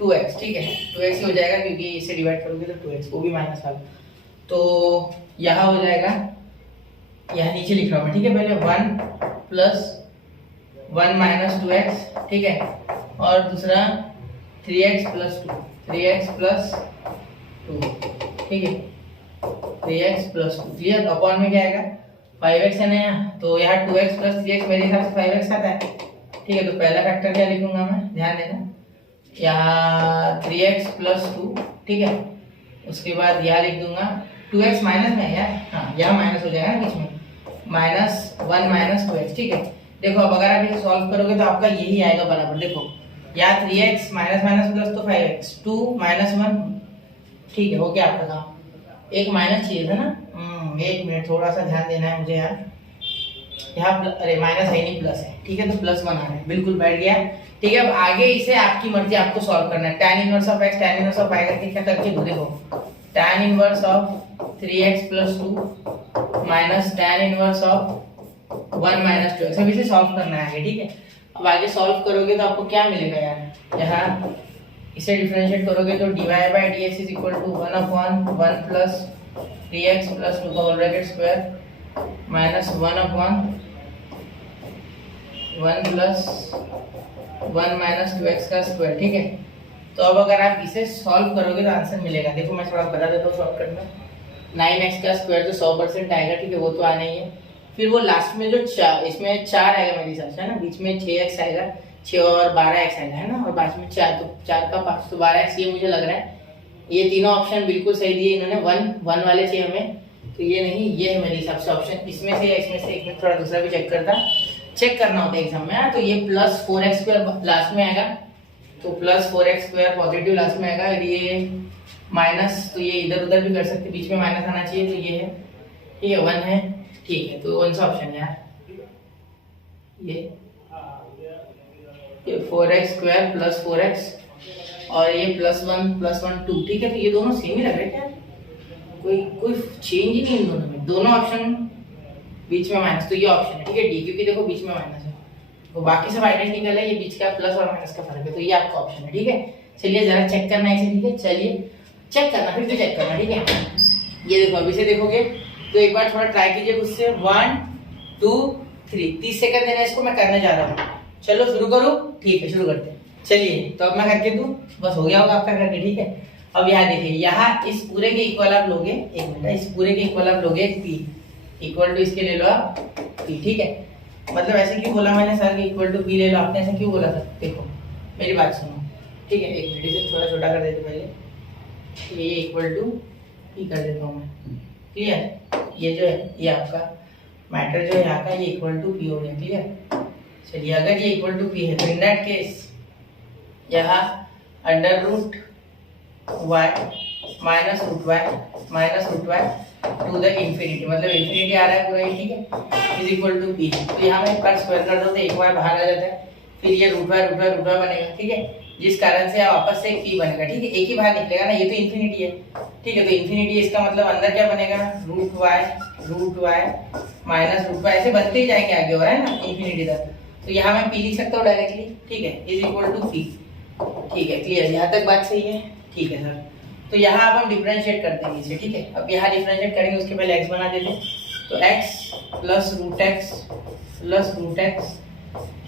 2x। ठीक है, 2x ही हो जाएगा क्योंकि इसे डिवाइड करोगे तो 2x, वो भी माइनस वाला, तो यहाँ हो जाएगा, यहाँ नीचे लिख रहा हूँ मैं। ठीक है, पहले 1 + 1 - 2x। ठीक है, और दूसरा 3x + 2, 3x + 2। ठीक है, 3x + 2 क्लियर। अपॉन में क्या आएगा 5x है ना यहाँ, तो यहाँ 2x + 3x मेरे हिसाब से 5x आता है। ठीक है, तो पहला फैक्टर क्या लिखूंगा मैं, ध्यान देना, यहाँ 3x + 2। ठीक है, उसके बाद यहाँ लिख दूंगा 2x माइनस में यार, हाँ यहाँ माइनस हो जाएगा ना बीच में, -1 - 2x। ठीक है, देखो अब अगर आप इसे सॉल्व करोगे तो आपका यही आएगा बराबर। देखो यहाँ 3x माइनस प्लस तो 5x, 2 - 1। ठीक है, हो गया आपका काम। एक माइनस चाहिए था ना, 1 मिनट थोड़ा सा ध्यान देना है मुझे यार। यहाँ अरे माइनस है नहीं, प्लस है। ठीक है, तो +1 आ रहा है, बिल्कुल बैठ गया। ठीक है, अब आगे इसे आपकी मर्जी, आपको सॉल्व करना है। tan inverse of x, tan inverse of y करके क्या करके दो, देखो tan inverse of 3x + 2 minus tan inverse of 1 - 2x। अब इसे सॉल्व करना है आगे। ठीक है, अब आगे सॉल्व करोगे तो आपको क्या मिलेगा यार, यहाँ इसे डिफरेंशिएट करोगे तो dy बाय dx = 1/1 + 3x + 2 का होल ब्रैकेट स्क्वायर -1/1 + 1 - 2x का स्क्वायर। ठीक है, तो अब अगर आप इसे सॉल्व करोगे तो आंसर मिलेगा। देखो मैं थोड़ा बता देता हूँ शॉर्टकट में, 9x का स्क्वायर तो 100% आएगा। ठीक है, वो तो आना ही है। फिर वो लास्ट में जो इसमें 4 आएगा मेरे हिसाब से, है ना, बीच में 6x आएगा, 6 और 12x आएगा, है ना, और बाद में 4, तो 4 का 5 तो 12x, ये मुझे लग रहा है। ये तीनों ऑप्शन बिल्कुल सही दिए इन्होंने, 1 वाले चाहिए हमें, तो ये नहीं, ये है मेरे हिसाब से ऑप्शन। इसमें से या इसमें से एक में थोड़ा दूसरा भी चेक करना होता है एग्जाम में। तो ये +4x² लास्ट में आएगा, तो +4x² पॉजिटिव लास्ट में आएगा, और ये माइनस, तो ये इधर उधर भी कर सकते, बीच में माइनस आना चाहिए, तो ये है, ठीक है 1 है। ठीक है, तो कौन सा ऑप्शन है यार, ये 4x² + 4x और ये +1 + 1 2। ठीक है, तो ये दोनों सेम ही लग रहे हैं क्या, कोई चेंज ही नहीं इन दोनों में, दोनों ऑप्शन बीच में माइनस, तो ये ऑप्शन है। ठीक है, डी, क्योंकि देखो बीच में माइनस है, तो बाकी सब आइडेंटिकल है, ये बीच का प्लस और माइनस का फर्क है, तो ये आपका ऑप्शन है। ठीक है, चलिए जरा चेक करना है इसे। ठीक है, चलिए चेक करना, फिर से चेक करना। ठीक है, ये देखो अभी से देखोगे तो एक बार थोड़ा ट्राई कीजिए खुद से। 1 2 3 30 सेकंड देना इसको, मैं करने जा रहा हूँ। चलो शुरू करो। ठीक है, शुरू करते हैं। चलिए, तो अब मैं करके दूं, बस हो गया होगा आपका करके। ठीक है, अब यहाँ देखिए, यहाँ इस पूरे के इक्वल आप लोगे, एक मिनट, इस पूरे के इक्वल आप लोगे p इक्वल टू, इसके ले लो आप p। ठीक है, मतलब ऐसे क्यों बोला मैंने सर कि इक्वल टू p ले लो, आपने ऐसा क्यों बोला सर, देखो मेरी बात सुनो। ठीक है, एक मिनट, इसे थोड़ा छोटा कर देते पहले, ये इक्वल टू p कर देता हूँ मैं। क्लियर, ये जो है ये आपका मैटर जो है यहाँ का, ये इक्वल टू p हो गया। क्लियर, चलिए अगर ये इक्वल टू p है तो इन दैट केस यहाँ √y -√y to the infinity, मतलब इंफिनिटी आ रहा है पूरा, ठीक है, इज इक्वल टू p। तो यहाँ मैं एक बार स्क्वायर कर दो तो एक बार बाहर आ जाता है, फिर ये √y बनेगा। ठीक है, जिस कारण से वापस से एक p बनेगा। ठीक है, एक ही बाहर निकलेगा ना, ये तो इंफिनिटी है। ठीक है, तो इंफिनिटी इसका मतलब अंदर क्या बनेगा, √y -√y ऐसे बनते ही जाएंगे आगे, हो रहा है ना इंफिनिटी तक। तो यहाँ मैं p लिख सकता हूँ डायरेक्टली। ठीक है, इज इक्वल टू p। ठीक है, क्लियर, यहाँ तक बात सही है। ठीक है सर, तो यहाँ अब हम डिफरेंशिएट कर देंगे इसे, ठीक है। अब यहाँ डिफरेंशिएट करेंगे, उसके पहले x बना देते हैं। तो x प्लस रूट एक्स,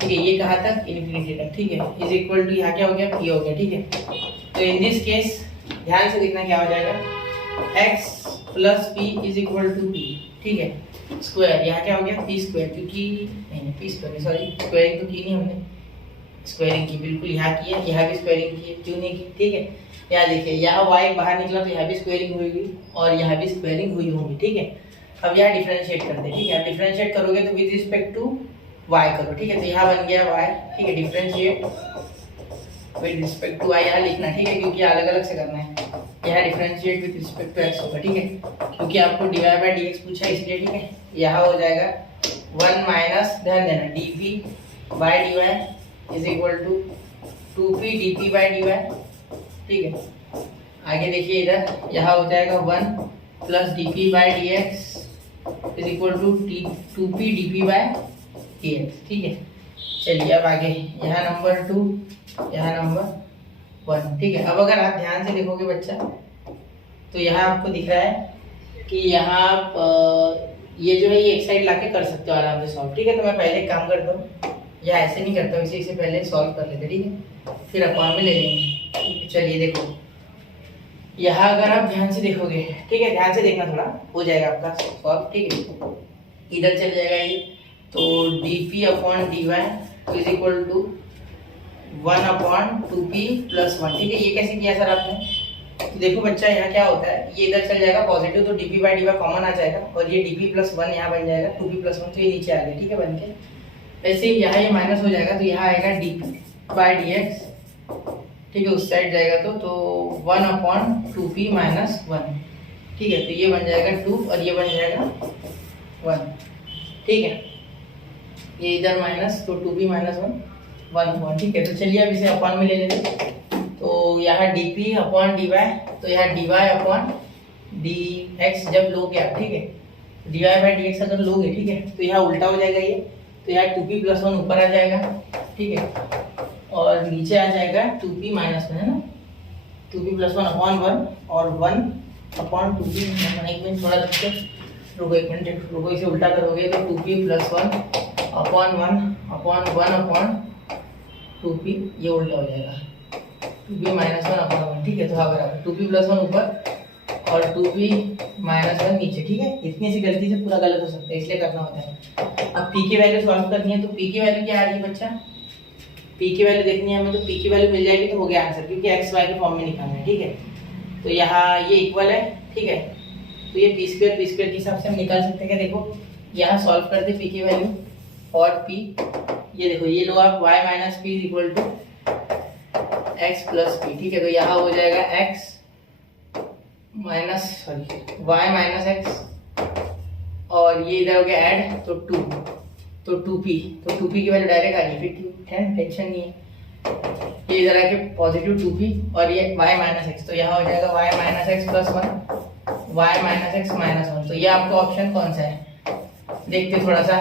ठीक है, ये कहाँ तक, इन्फिनिटी तक, ठीक है, इज इक्वल टू यहाँ क्या हो गया, p हो गया, ठीक है। तो इन दिस केस ध्यान से देखना क्या हो जाएगा, x plus p is equal to p, ठीक है, स्क्वायर, यहाँ क्या हो गया, p स्क्वायर, क्योंकि नहीं p स्क्वायर सॉरी, स्क्वायरिंग तो की नहीं हमने, स्क्वायरिंग की बिल्कुल यहाँ की है, यहाँ भी स्क्वायरिंग की है, क्यों नहीं की, ठीक है। यहाँ देखिए, यहाँ y बाहर निकला तो यहाँ भी स्क्वायरिंग हुई और यहाँ भी स्क्वायरिंग हुई होगी, ठीक है। अब यहाँ डिफरेंशिएट करते हैं, ठीक है। अब डिफरेंशिएट करोगे तो विद रिस्पेक्ट टू y करो, ठीक है। तो यहाँ बन गया y, ठीक है, differentiate with respect to y, यहाँ लिखना, ठीक है, क्योंकि अलग अलग से करना है। यहाँ differentiate with respect to x होगा, ठीक है, क्योंकि आपको dy बाय dx पूछा है इसलिए, ठीक है। यहाँ हो जाएगा 1 माइनस, ध्यान देना, dp by dy is equal to 2p dp by dy, ठीक है। आगे देखिए इधर, यहाँ हो जाएगा 1 plus dp by dx is equal to 2p dp by dx, ठीक है। चलिए अब आगे, यहाँ नंबर 2, यहाँ नंबर 1, ठीक है। अब अगर आप ध्यान से देखोगे बच्चा, तो यहाँ आपको दिख रहा है कि यहाँ आप ये जो है ये एक साइड लाके कर सकते हो आराम से सॉल्व, ठीक है। तो मैं पहले एक काम करता हूँ, या ऐसे नहीं करता हूँ, इसे पहले सॉल्व कर लेते, ठीक है, फिर अपॉन में ले लेंगे। चलिए देखो, यहाँ अगर आप ध्यान से देखोगे, ठीक है, ध्यान से देखना, थोड़ा हो जाएगा आपका सॉल्व, ठीक है। इधर चल जाएगा ये, तो dp upon dy is equal to 1 upon 2p plus 1, ठीक है। ये कैसे किया सर आपने, तो देखो बच्चा, यहाँ क्या होता है, ये इधर चल जाएगा पॉजिटिव, तो dp बाय dy कॉमन आ जाएगा, और ये dp प्लस 1 यहाँ बन जाएगा, 2p प्लस 1, तो ये नीचे आ गया, ठीक है, बन के। वैसे ही यहाँ ये माइनस हो जाएगा, तो यहाँ आएगा dp बाय dx, ठीक है, उस साइड जाएगा तो 1 अपॉन 2p माइनस 1, ठीक है। तो ये बन जाएगा 2 और ये बन जाएगा 1, ठीक है। ये इधर माइनस, तो 2p माइनस 1 अपॉन, ठीक है। तो चलिए अब इसे अपॉन में ले लेते, तो यहाँ dp अपॉन dy, तो यहाँ dy अपॉन dx जब लोगे आप, ठीक है, dy बाय dx अगर लोगे, ठीक है, तो यहाँ उल्टा हो जाएगा ये, तो यहाँ 2p प्लस 1 ऊपर आ जाएगा, ठीक है, और नीचे आ जाएगा 2p माइनस 1, है ना, 2p प्लस 1 अपॉन 1 और 1 अपॉन 2p, एक मिनट थोड़ा रुको, एक मिनट रुको, इसे उल्टा करोगे तो 2p plus 1 upon 1 upon 1 upon 2p, ये उल्टा हो जाएगा 2p माइनस 1 अपॉन 1, ठीक है। तो हाँ बराबर 2p प्लस 1 ऊपर और 2p माइनस 1 नीचे, ठीक है। इतनी सी गलती से पूरा गलत हो सकता है, इसलिए करना होता है। अब p की वैल्यू सॉल्व करनी है, तो p की वैल्यू क्या आ रही है बच्चा, p की वैल्यू देखनी है हमें, तो p की वैल्यू मिल जाएगी तो हो गया आंसर, क्योंकि x y के फॉर्म में निकालना है, ठीक है। तो यहाँ ये इक्वल है, ठीक है, तो ये p स्क्वायर के हिसाब से हम निकाल सकते हैं क्या, देखो यहाँ सॉल्व करते p की वैल्यू और p, ये देखो, ये लो आप y minus p is equal to x plus p, ठीक है। तो यहाँ हो जाएगा x minus sorry y minus x, और ये इधर हो गया ऐड, तो 2, तो 2p, तो 2p की वैल्यू डायरेक्ट आ गई, फिर टेंशन नहीं है। ये इधर आके पॉजिटिव 2p और ये y माइनस एक्स, तो यहाँ हो जाएगा y minus x plus 1, y minus x minus 1। तो ये आपका ऑप्शन कौन सा है, देखते थोड़ा सा,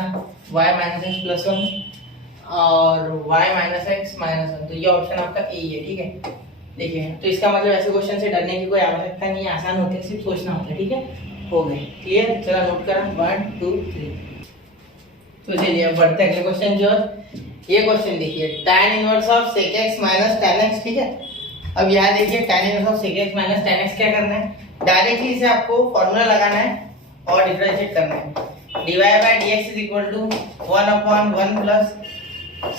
y माइनस एक्स प्लस 1 और y माइनस एक्स माइनस 1, तो ये ऑप्शन आपका ए है, ठीक है। देखिए, तो इसका मतलब ऐसे क्वेश्चन से डरने की कोई आवश्यकता नहीं है, आसान होते हैं, सिर्फ सोचना होता है, ठीक है। हो गए क्लियर, चला नोट करा 1 2 3। तो चलिए अब बढ़ते हैं अगले क्वेश्चन की ओर। ये क्वेश्चन देखिए, tan inverse of sec x minus tan x, ठीक है। अब यहाँ देखिए tan inverse of sec x minus tan x क्या करना है, डायरेक्टली इसे आपको फॉर्मूला लगाना है और डिफरेंशिएट करना है। dy by dx is equal to 1 upon 1 plus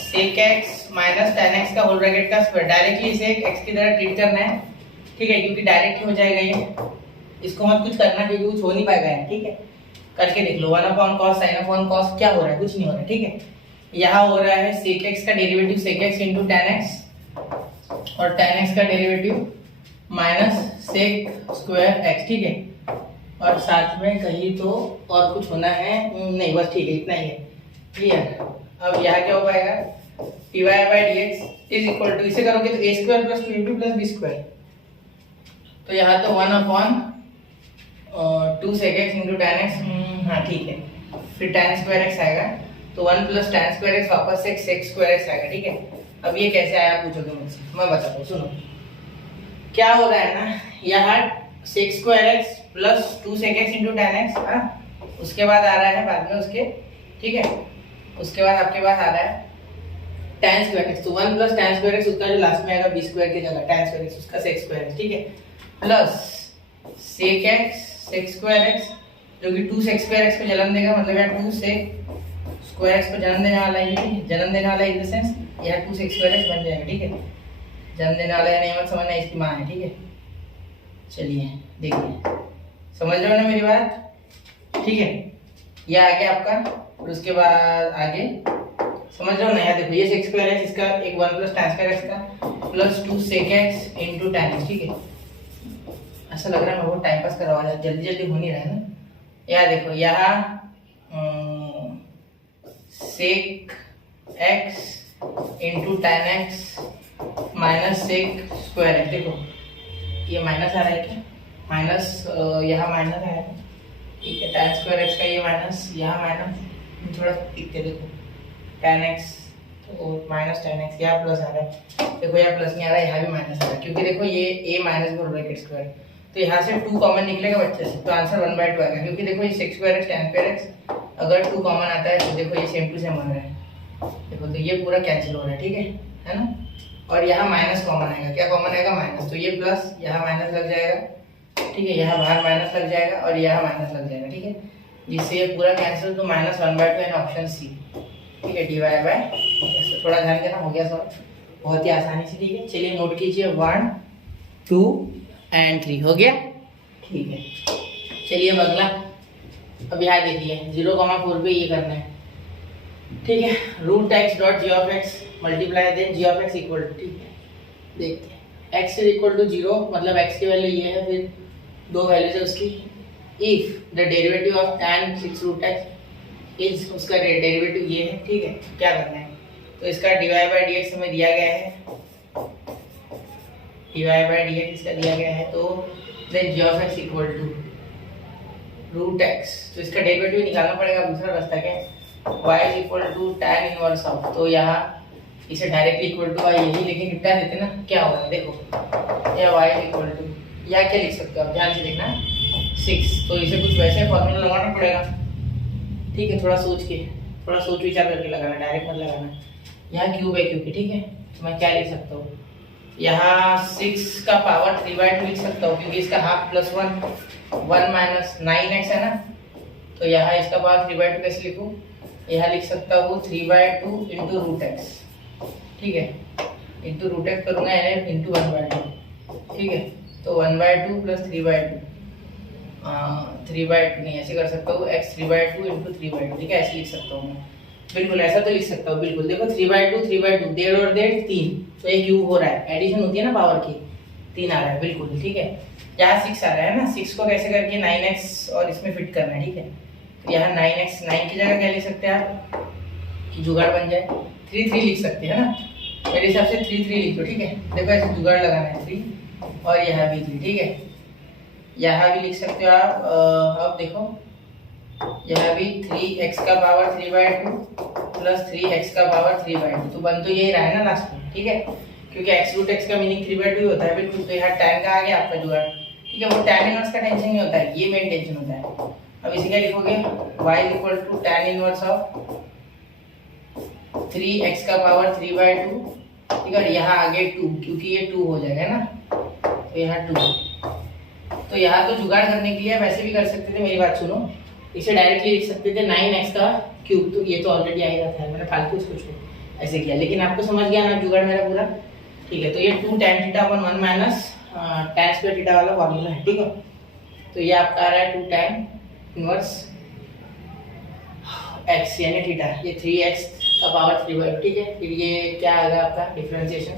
sec x minus tan x का होल ब्रैकेट का स्क्वायर, डायरेक्टली इसे x की तरह ट्रीट करना है, ठीक है, क्योंकि डायरेक्ट हो जाएगा ये, इसको मत कुछ करना क्योंकि कुछ हो नहीं पाएगा, ठीक है। करके देख लो, 1 upon cos sin upon cos, क्या हो रहा है, कुछ नहीं हो रहा है, ठीक है। यहाँ हो रहा है sec x का derivative sec x into tan x और tan x का derivative minus sec square x, ठीक है। और साथ में कहीं तो और कुछ होना है नहीं, बस ठीक है, इतना ही है, क्लियर। अब यहाँ क्या हो पाएगा, dy by dx is equal to, इसे करोगे तो a square plus 2ab plus b square, तो यहाँ तो 1 upon 2 sec x into tan x, हाँ ठीक है, फिर tan स्क्वायर x आएगा, तो 1 प्लस tan स्क्वायर x वापस से sec स्क्वायर x आएगा, ठीक है। अब ये कैसे आया पूछोगे मुझसे, मैं बताता हूँ, सुनो क्या हो रहा है ना, यहाँ sec square x plus 2 sec x into ten x. हाँ, उसके बाद आ रहा है बाद में उसके, ठीक है, उसके बाद आपके पास आ रहा है tan स्क्वायर एक्स। तो 1 प्लस tan स्क्वायर एक्स, उसका जो लास्ट में आएगा b स्क्वायर की जगह tan स्क्वायर एक्स, उसका sec स्क्वायर एक्स, ठीक है, plus sec x sec square x जो कि 2 sec स्क्वायर एक्स को जन्म देगा, मतलब यार 2 sec स्क्वायर एक्स को जन्म देने वाला है, जन्म देने वाला है इन द सेंस यह 2 sec स्क्वायर एक्स बन जाएगा, ठीक है, जन्म देने वाला है, नहीं मत समझना इसकी माँ है, ठीक है। चलिए देखिए, समझ रहे हो ना मेरी बात, ठीक है, यह आ गया आपका, और उसके बाद आगे समझ रहे हो ना, यहाँ देखो ये sec स्क्वायर एक्स, इसका एक 1 प्लस tan स्क्वायर एक्स का plus 2 sec x into tan x, ठीक है। ऐसा लग रहा है मैं वो टाइम पास कर रहा हूँ, जल्दी जल्दी हो नहीं रहा है ना। यहाँ देखो, यहाँ sec x into tan x minus sec square x, देखो ये माइनस आ रहा है क्या, माइनस यहाँ माइनस है, ठीक है, tan स्क्वायर एक्स का ये माइनस, यहाँ माइनस, थोड़ा टिक के देखो tan एक्स तो माइनस tan एक्स, यहाँ प्लस आ रहा है, देखो यहाँ प्लस नहीं आ रहा है, यहाँ भी माइनस आ रहा है, क्योंकि देखो ये a minus four bracket square, तो यहाँ से 2 कॉमन निकलेगा बच्चे से, तो आंसर 1/2 आएगा, क्योंकि देखो ये sec square x tan square x अगर 2 कॉमन आता है तो देखो ये सेम टू सेम बन रहा है, देखो तो ये पूरा कैंसिल हो रहा है, ठीक है ना। और यहाँ माइनस कॉमन आएगा, क्या कॉमन आएगा, माइनस, तो ये प्लस यहाँ माइनस लग जाएगा, ठीक है, यहाँ बाहर माइनस लग जाएगा और यहाँ माइनस लग जाएगा, ठीक है, जिससे ये पूरा कैंसिल, तो -1/2 है ऑप्शन सी, ठीक है, डिवाइड बाय, थोड़ा ध्यान देना, हो गया सॉल्व बहुत ही आसानी से, ठीक है। चलिए नोट कीजिए 1 2 एंड 3 हो गया, ठीक है। चलिए अब अगला, अब यहाँ देखिए 0,4 पे ये करना है, ठीक है, root x dot g of x multiply then g of x equal to, ठीक है, देखते हैं एक्स इज इक्वल टू 0, मतलब एक्स की वैल्यू ये है, फिर दो वैल्यूज है उसकी, if the derivative of tan 6 root x is, उसका डेरिवेटिव ये है, ठीक है, क्या करना है, तो इसका डिवाइड बाय dx हमें दिया गया है, डिवाइड बाय dx इसका दिया गया है, तो then g of x equal to root x, तो इसका डेरिवेटिव निकालना पड़ेगा, दूसरा रास्ता क्या है, y is equal to tan inverse of, तो यहाँ इसे डायरेक्टली इक्वल टू y यही, लेकिन निपटा देते ना, क्या होगा देखो, यह y इज इक्वल टू, या क्या लिख सकते हो आप, ध्यान से देखना 6, तो इसे कुछ वैसे फॉर्मूला लगाना पड़ेगा, ठीक है, थोड़ा सोच के, थोड़ा सोच विचार करके लगाना, डायरेक्ट मत लगाना। यहाँ क्यूब है क्योंकि, ठीक है, तो मैं क्या लिख सकता हूँ, यहाँ 6 का पावर 3/2 लिख सकता हूँ, क्योंकि इसका हाफ प्लस 1 माइनस 9x है ना, तो यहाँ इसका पावर 3/2 कैसे लिखूँ, यहाँ लिख सकता हूँ 3/2 इंटू रूट एक्स, ठीक है, इंटू रूट एक्स करूँगा यानी इंटू 1/2, ठीक है, तो 1/2 प्लस 3/2, 3/2 नहीं ऐसे कर सकता हूँ, x 3/2 इंटू 3/2, ठीक है, ऐसे लिख सकता हूँ मैं, बिल्कुल ऐसा तो लिख सकता हूँ, बिल्कुल देखो 3/2 3/2, 1.5 और 1.5 3, तो ये क्यूब हो रहा है, एडिशन होती है ना पावर की, 3 आ रहा है, बिल्कुल ठीक है। यहाँ 6 आ रहा है ना, 6 को कैसे करके 9x और इसमें फिट करना है, ठीक है, तो यहाँ 9x, 9 की जगह क्या लिख सकते हैं आप, कि जुगाड़ बन जाए, 3 3 लिख सकते हैं ना, मेरे हिसाब से 3 3 लिख दो, ठीक है, देखो ऐसे जुगाड़ लगाना है 3, और यहाँ भी 3, ठीक है, यहाँ भी लिख सकते हो आप, अब देखो यहाँ भी 3x का पावर 3/2 प्लस 3x का पावर 3/2, तो बन तो यही रहा है ना लास्ट में, ठीक है, क्योंकि x रूट x का मीनिंग 3/2 होता है, बिल्कुल, तो यहाँ tan का आ गया आपका जुगाड़, ठीक है, वो tan इनवर्स का टेंशन नहीं होता है, ये मेन टेंशन होता है। अब इसे क्या लिखोगे, y equal to tan inverse of 3x का पावर 3/2, ठीक है, यहाँ आगे 2, क्योंकि ये 2 हो जाएगा ना, तो यहाँ 2, तो यहाँ तो जुगाड़ करने के लिए वैसे भी कर सकते थे, मेरी बात सुनो, इसे डायरेक्टली लिख सकते थे 9x का क्यूब, तो ये तो ऑलरेडी आ ही रहा था, मैंने फालतू इसको ऐसे किया, लेकिन आपको समझ गया ना जुगाड़ मेरा पूरा, ठीक है, तो ये 2 tan थीटा अपन 1 माइनस tan स्क्वायर थीटा वाला फॉर्मूला है, ठीक है, तो ये आपका आ रहा है 2 tan इनवर्स x यानी थीटा, ये 3x का पावर 3/2, ठीक है, फिर ये क्या आ गया आपका डिफरेंशिएशन,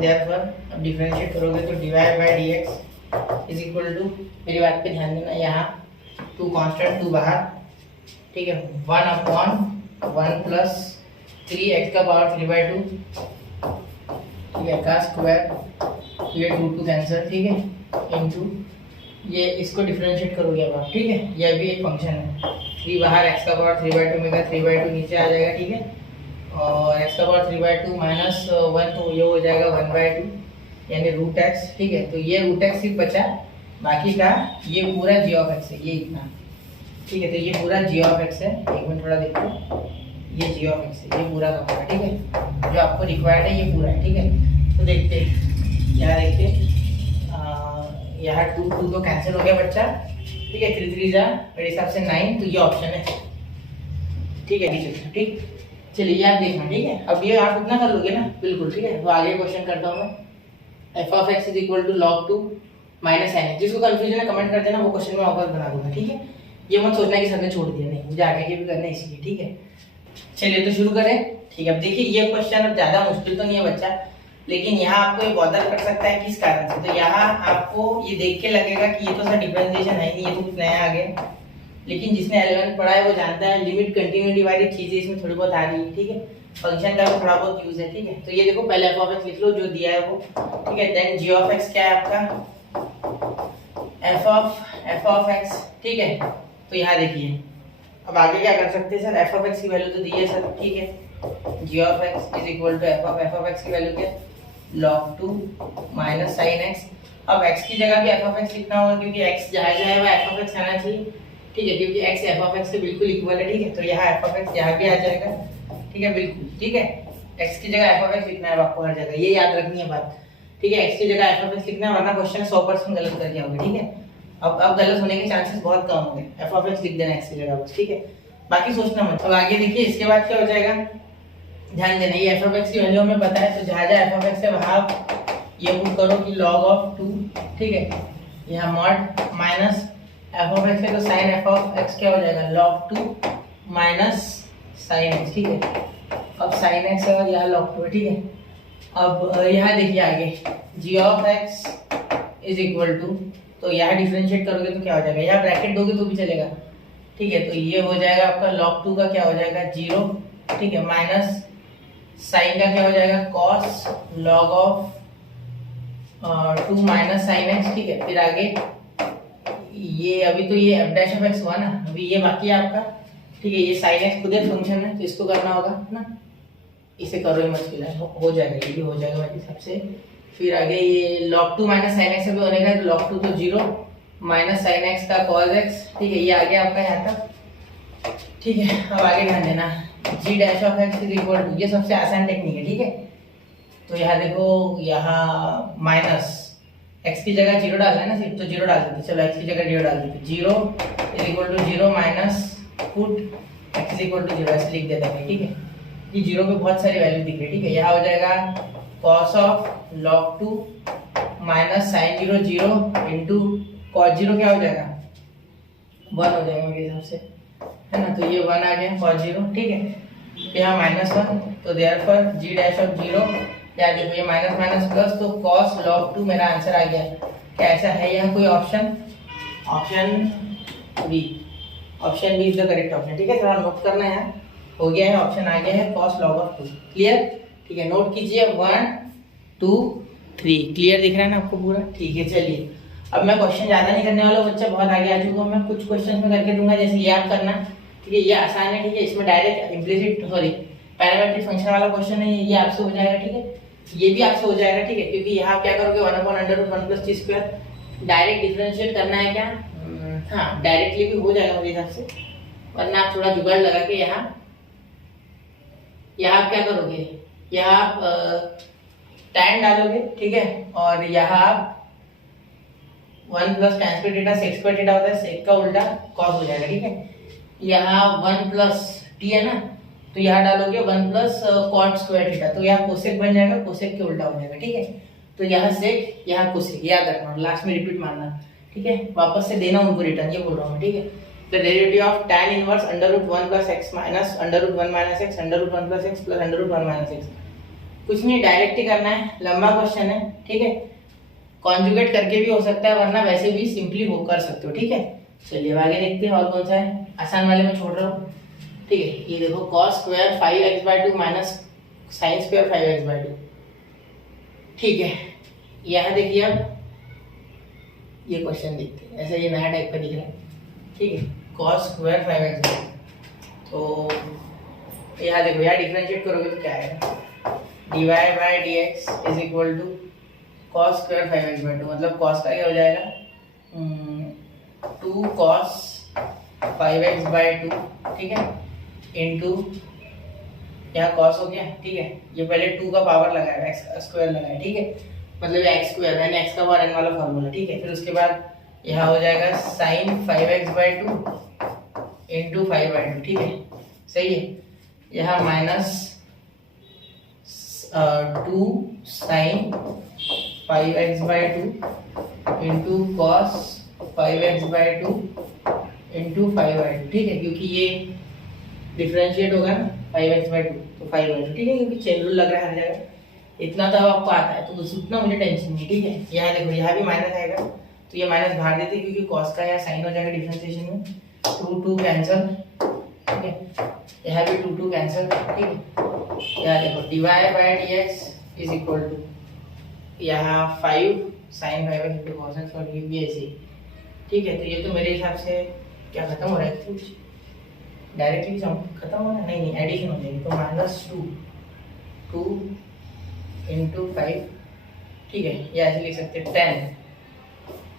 देयरफॉर अब डिफरेंशिएट करोगे तो divide by dx is equal to, मेरी बात पे ध्यान देना, यहाँ 2 कांस्टेंट 2 बाहर, ठीक है, 1/1 प्लस 3x का पावर 3/2, ठीक है, का स्क्वायर, ये 2 2 कैंसिल, ठीक है, इनटू ये इसको डिफरेंशिएट करोगे अब आप, ठीक है, यह भी एक फंक्शन है, 3 बाहर x का पावर 3/2 में का 3/2 नीचे आ जाएगा, ठीक है, और x का पावर 3/2 माइनस 1, तो ये हो जाएगा 1/2, यानी रूट एक्स, ठीक है। तो ये रूट एक्स सिर्फ बचा, बाकी का ये पूरा जी ऑफ एक्स है, ये इतना, ठीक है। तो ये पूरा जी ऑफ एक्स है, एक मिनट थोड़ा देखो, ये जी ऑफ एक्स है, ये पूरा का पूरा, ठीक है। जो आपको रिक्वायर्ड है ये पूरा है, ठीक है। तो देखते हैं, यहाँ देखिए, यहाँ 2 2 तो कैंसिल हो गया बच्चा, ठीक है। 3 3 जा मेरे हिसाब से 9, तो ये ऑप्शन है, ठीक है। ठीक, चलिए ये आप देखना, ठीक है। अब ये आप इतना कर लोगे ना, बिल्कुल, ठीक है। तो आगे क्वेश्चन करता हूँ मैं। F of x is equal to log 2 minus n x. जिसको कंफ्यूजन है कमेंट कर देना, वो क्वेश्चन में वापस बना दूंगा, ठीक है। ये मत सोचना कि सबने छोड़ दिया, नहीं, मुझे आगे के भी करना है इसलिए, ठीक है। चलिए तो शुरू करें, ठीक है। अब देखिए ये क्वेश्चन अब ज्यादा मुश्किल तो नहीं है बच्चा, लेकिन यहाँ आपको ये बॉदर कर सकता है किस कारण से। तो यहाँ आपको ये देख के लगेगा कि ये तो सर डिफरेंशिएशन है नहीं, ये तो कुछ नया आ गया। लेकिन जिसने 11 पढ़ा है वो जानता है लिमिट कंटिन्यूटी वाली चीजें इसमें थोड़ी बहुत आ रही है, ठीक है। फंक्शन का भी थोड़ा बहुत यूज है, ठीक है। तो ये देखो, पहले एफ ऑफ एक्स लिख लो जो दिया है वो, ठीक है। देन जी ऑफ एक्स क्या है आपका, एफ ऑफ एक्स, ठीक है। तो यहाँ देखिए, अब आगे क्या कर सकते हैं सर, एफ ऑफ एक्स की वैल्यू तो दी है सर, ठीक है। G of x is equal to f of x की वैल्यू क्या, log 2 माइनस साइन एक्स। अब x की जगह भी एफ ऑफ एक्स लिखना होगा, क्योंकि x जहाँ जाए वह एफ ऑफ एक्स आना चाहिए, ठीक है। क्योंकि x एफ ऑफ एक्स से बिल्कुल इक्वल है, ठीक है। तो यहाँ एफ ऑफ एक्स यहाँ भी आ जाएगा, ठीक है, बिल्कुल, ठीक है। x की जगह एफ ऑफ एक्स लिखना है आपको हर जगह, ये याद रखनी है बात, ठीक है। x की जगह एफ ऑफ एक्स लिखना है, वरना क्वेश्चन 100% गलत कर जाओगे, ठीक है। अब गलत होने के चांसेस बहुत कम होंगे, एफ ऑफ एक्स लिख देना x की जगह बस, ठीक है। बाकी सोचना मत। अब आगे देखिए, इसके बाद क्या हो जाएगा, ध्यान देना, ये एफ ऑफ एक्स की वैल्यू हमें पता है, तो जहाँ जहाँ एफ ऑफ एक्स है वहाँ ये पुट करो कि log ऑफ 2, ठीक है। यहाँ mod minus F of x है, तो साइन एफ ऑफ एक्स क्या हो जाएगा, log 2 माइनस साइन एक्स, ठीक है। अब साइन एक्स है और यहाँ log 2 है, ठीक है। अब यहाँ देखिए आगे, g of x is equal to, तो यहाँ डिफरेंशिएट करोगे तो क्या हो जाएगा, यहाँ ब्रैकेट दोगे तो भी चलेगा, ठीक है। तो ये हो जाएगा आपका log 2 का क्या हो जाएगा 0, ठीक है, माइनस साइन का क्या हो जाएगा cos log of 2 minus sine x, ठीक है। फिर आगे ये अभी तो ये एफ डैश ऑफ एक्स हुआ ना, अभी ये बाकी है आपका, ठीक है। ये साइन एक्स खुद एक फंक्शन है, तो इसको करना होगा ना, इसे करो ही मत फिलहाल, हो जाएगा, ये भी हो जाएगा बाकी सबसे। फिर आगे ये log 2 माइनस साइन एक्स भी होने का, तो log 2 तो 0 माइनस साइन एक्स का cos एक्स, ठीक है। ये आ गया आपका यहाँ तक, ठीक है। अब आगे ध्यान देना, g dash of x is equal to, ये सबसे आसान टेक्निक है, ठीक है। तो यहाँ देखो, यहाँ माइनस एक्स की जगह 0 डालना है ना सिर्फ, तो 0 डाल देते, चलो एक्स की जगह 0 डाल देते, 0 is equal to 0 minus put x is equal to 0 ऐसे लिख देते हैं, ठीक है। ये 0 पे बहुत सारी वैल्यू दिख रही है, ठीक है। यहाँ हो जाएगा cos of log 2 minus sine 0 0 into cos 0 क्या हो जाएगा 1 हो जाएगा मेरे हिसाब से, है ना। तो ये 1 आ गया cos 0, ठीक है। यहाँ -1, तो देयरफॉर जी डैश ऑफ 0, या देखो ये माइनस माइनस प्लस, तो cos log 2 मेरा आंसर आ गया। क्या ऐसा है यहाँ कोई option, option B, option B is the correct option, ठीक है। थोड़ा नोट करना है, हो गया है, ऑप्शन आ गया है cos log ऑफ 2, क्लियर, ठीक है। नोट कीजिए 1 2 3, क्लियर दिख रहा है ना आपको पूरा, ठीक है। चलिए अब मैं क्वेश्चन ज्यादा नहीं करने वाला, बच्चा बहुत आगे आ चुका हूँ, मैं कुछ क्वेश्चन में करके दूंगा, जैसे ये आप करना, ठीक है। ये आसान है, ठीक है। इसमें direct implicit sorry parametric function वाला क्वेश्चन है, ये आपसे हो जाएगा, ठीक है। ये भी आपसे हो जाएगा, ठीक है। क्योंकि यहाँ क्या करोगे 1/√1 + t², डायरेक्ट डिफरेंशिएट करना है क्या, हाँ डायरेक्टली भी हो जाएगा मेरे हिसाब से, वरना आप थोड़ा जुगाड़ लगा के यहाँ आप क्या करोगे, यहाँ आप tan डालोगे, ठीक है। और यहाँ आप 1 + tan² थीटा sec² थीटा होता है, sec का उल्टा cos हो जाएगा, ठीक है। यहाँ 1 + t है ना, तो यहाँ डालोगे 1 + cot² थीटा, तो यहाँ कोसेक बन जाएगा, कोसेक के उल्टा हो जाएगा, ठीक है। तो यहाँ सेक, यहाँ कोसेक, याद रखना, लास्ट में रिपीट मारना, ठीक है। वापस से देना उनको रिटर्न, ये बोल रहा हूँ, ठीक है। The derivative of tan inverse √1 + x minus √1 - x √1 + x + √1 - x, कुछ नहीं, डायरेक्ट ही करना है, लंबा क्वेश्चन है, ठीक है। कॉन्जुगेट करके भी हो सकता है, वरना वैसे भी सिंपली वो कर सकते हो, ठीक है। चलिए आगे देखते हैं और कौन सा है, आसान वाले में छोड़ रहा हूँ, ठीक है। ये देखो cos² 5x/2 minus sin² 5x/2, ठीक है। यहाँ देखिए अब ये क्वेश्चन देखते हैं, ऐसा ये नया टाइप का दिख रहा है, ठीक है। cos² 5x/2, तो यहाँ देखो, यहाँ डिफरेंशिएट करोगे तो क्या आएगा, dy/dx is equal to cos square 5x/2 मतलब कॉस का क्या हो जाएगा 2 cos 5x/2, ठीक है, इंटू यहाँ cos हो गया, ठीक है, ये पहले 2 का पावर लगाया, x का स्क्वायर लगाया, ठीक है, मतलब x स्क्वायर यानी x का पावर n वाला फॉर्मूला, ठीक है। फिर उसके बाद यहाँ हो जाएगा sin 5x/2 इंटू 5/2, ठीक है, सही है। यहाँ minus 2 sin 5x/2 into cos 5x/2 into 5/2, ठीक है, क्योंकि ये डिफरेंशिएट होगा ना 5x/2 तो 5/2, ठीक है, क्योंकि चेन रूल लग रहा है हर जगह। इतना तो आपको आता है तो उतना मुझे टेंशन नहीं, ठीक है। यहाँ देखो यहाँ भी माइनस आएगा तो ये माइनस बाहर देते क्योंकि cos का यहाँ साइन हो जाएगा डिफरेंशिएशन में, 2 कैंसिल, ठीक है, यहाँ भी 2 कैंसिल, ठीक है। यहाँ देखो dy/dx इज इक्वल टू यहाँ 5 sin 5x into cos x और ये भी ऐसे ही, ठीक है। तो ये तो मेरे हिसाब से क्या खत्म हो रहा है, कुछ डायरेक्टली खत्म हो रहा है, नहीं एडिशन हो जाएगी, तो -2 इंटू 5, ठीक है, या ऐसे लिख सकते हैं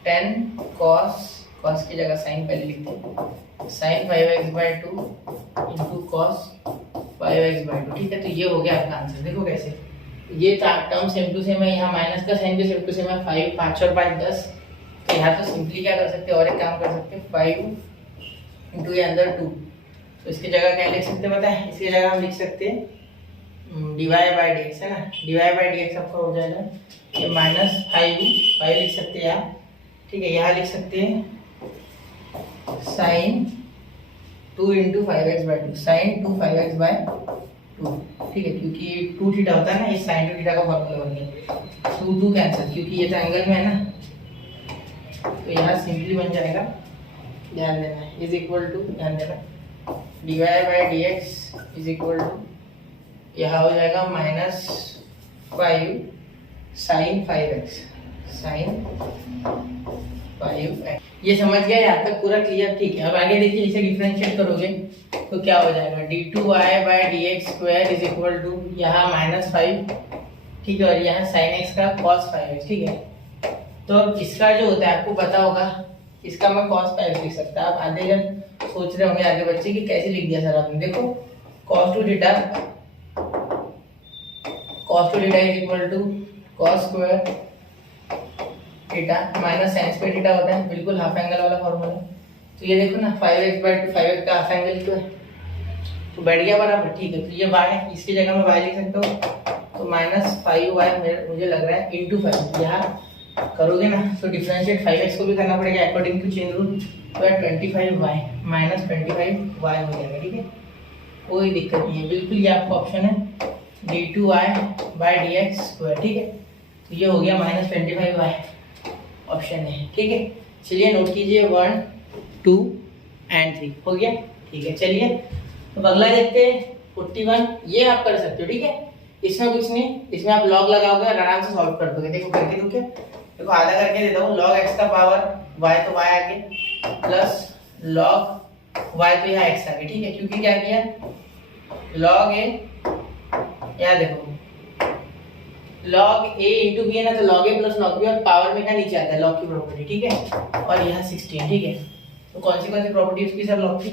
10 cos की जगह साइन पहले लिखते हैं, sin 5x/2 into cos 5x/2, ठीक है। तो ये हो गया आपका आंसर। देखो कैसे ये टर्म सेम टू सेम है, यहाँ माइनस का साइन भी सेम टू सेम है, 5 5 और 5 10, तो यहाँ तो सिंपली क्या कर सकते हैं और एक काम कर सकते हैं 5 इंटू ये अंदर 2, तो इसकी जगह क्या लिख सकते हैं पता है, इसकी जगह हम लिख सकते हैं dy/dx, है ना, dy/dx आपका हो जाएगा ये -5 लिख सकते हैं आप, ठीक है। यहाँ लिख सकते हैं sin 2 into 5x/2 sin 2 5x/2, ठीक है, क्योंकि 2 थीटा होता है ना, ये sin 2 थीटा का फॉर्मूला बन गया, 2 कैंसिल क्योंकि ये तो एंगल में है ना, तो यहाँ सिंपली बन जाएगा, ध्यान देना है, इज इक्वल टू, ध्यान देना, dy/dx इज इक्वल टू यहाँ हो जाएगा -5 sin 5x sin 5x। ये समझ गया यहाँ तक पूरा क्लियर, ठीक है। अब आगे देखिए इसे डिफरेंशिएट करोगे तो क्या हो जाएगा d2y/dx square is equal to यहाँ -5, ठीक है, और यहाँ sin x का cos 5x, ठीक है। तो अब इसका जो होता है आपको पता होगा, इसका मैं cos 5x लिख सकता, आप आधे जन सोच रहे होंगे आगे बच्चे कि कैसे लिख दिया सर आपने, देखो cos 2 theta is equal to cos square theta minus sin square theta होता है, बिल्कुल हाफ एंगल वाला फॉर्मूला। तो ये देखो ना 5x/2 5x का हाफ एंगल क्यों है, तो बैठ गया बराबर, ठीक है। तो ये y है, इसकी जगह मैं y लिख सकता हूँ, तो -5y मुझे लग रहा है इंटू 5, यहाँ करोगे ना तो डिफरेंशिएट 5x को भी करना पड़ेगा अकॉर्डिंग टू चेन रूल, तो 25y -25y हो जाएगा, ठीक है, कोई दिक्कत नहीं है, बिल्कुल ये आपका ऑप्शन है d2y/dx स्क्वायर, ठीक है। तो ये हो गया -25y, ऑप्शन है, ठीक है। चलिए नोट कीजिए 1 2 एंड 3 हो गया, ठीक है। चलिए तो अगला देखते हैं 41, ये आप कर सकते हो, ठीक है, इसमें कुछ नहीं, इसमें आप लॉग लगाओगे और आराम से सॉल्व कर दोगे। देखो करके दो, क्या देखो आधा करके देता हूँ, log x का पावर y तो y आगे प्लस log y तो यहाँ x आगे, ठीक है, क्योंकि क्या किया log a, यहाँ देखो log a इंटू बी है ना, तो log a plus log b और पावर में क्या नीचे आता है log की प्रॉपर्टी, ठीक है, और यहाँ 16, ठीक है। तो कौन सी प्रॉपर्टी उसकी सर log की,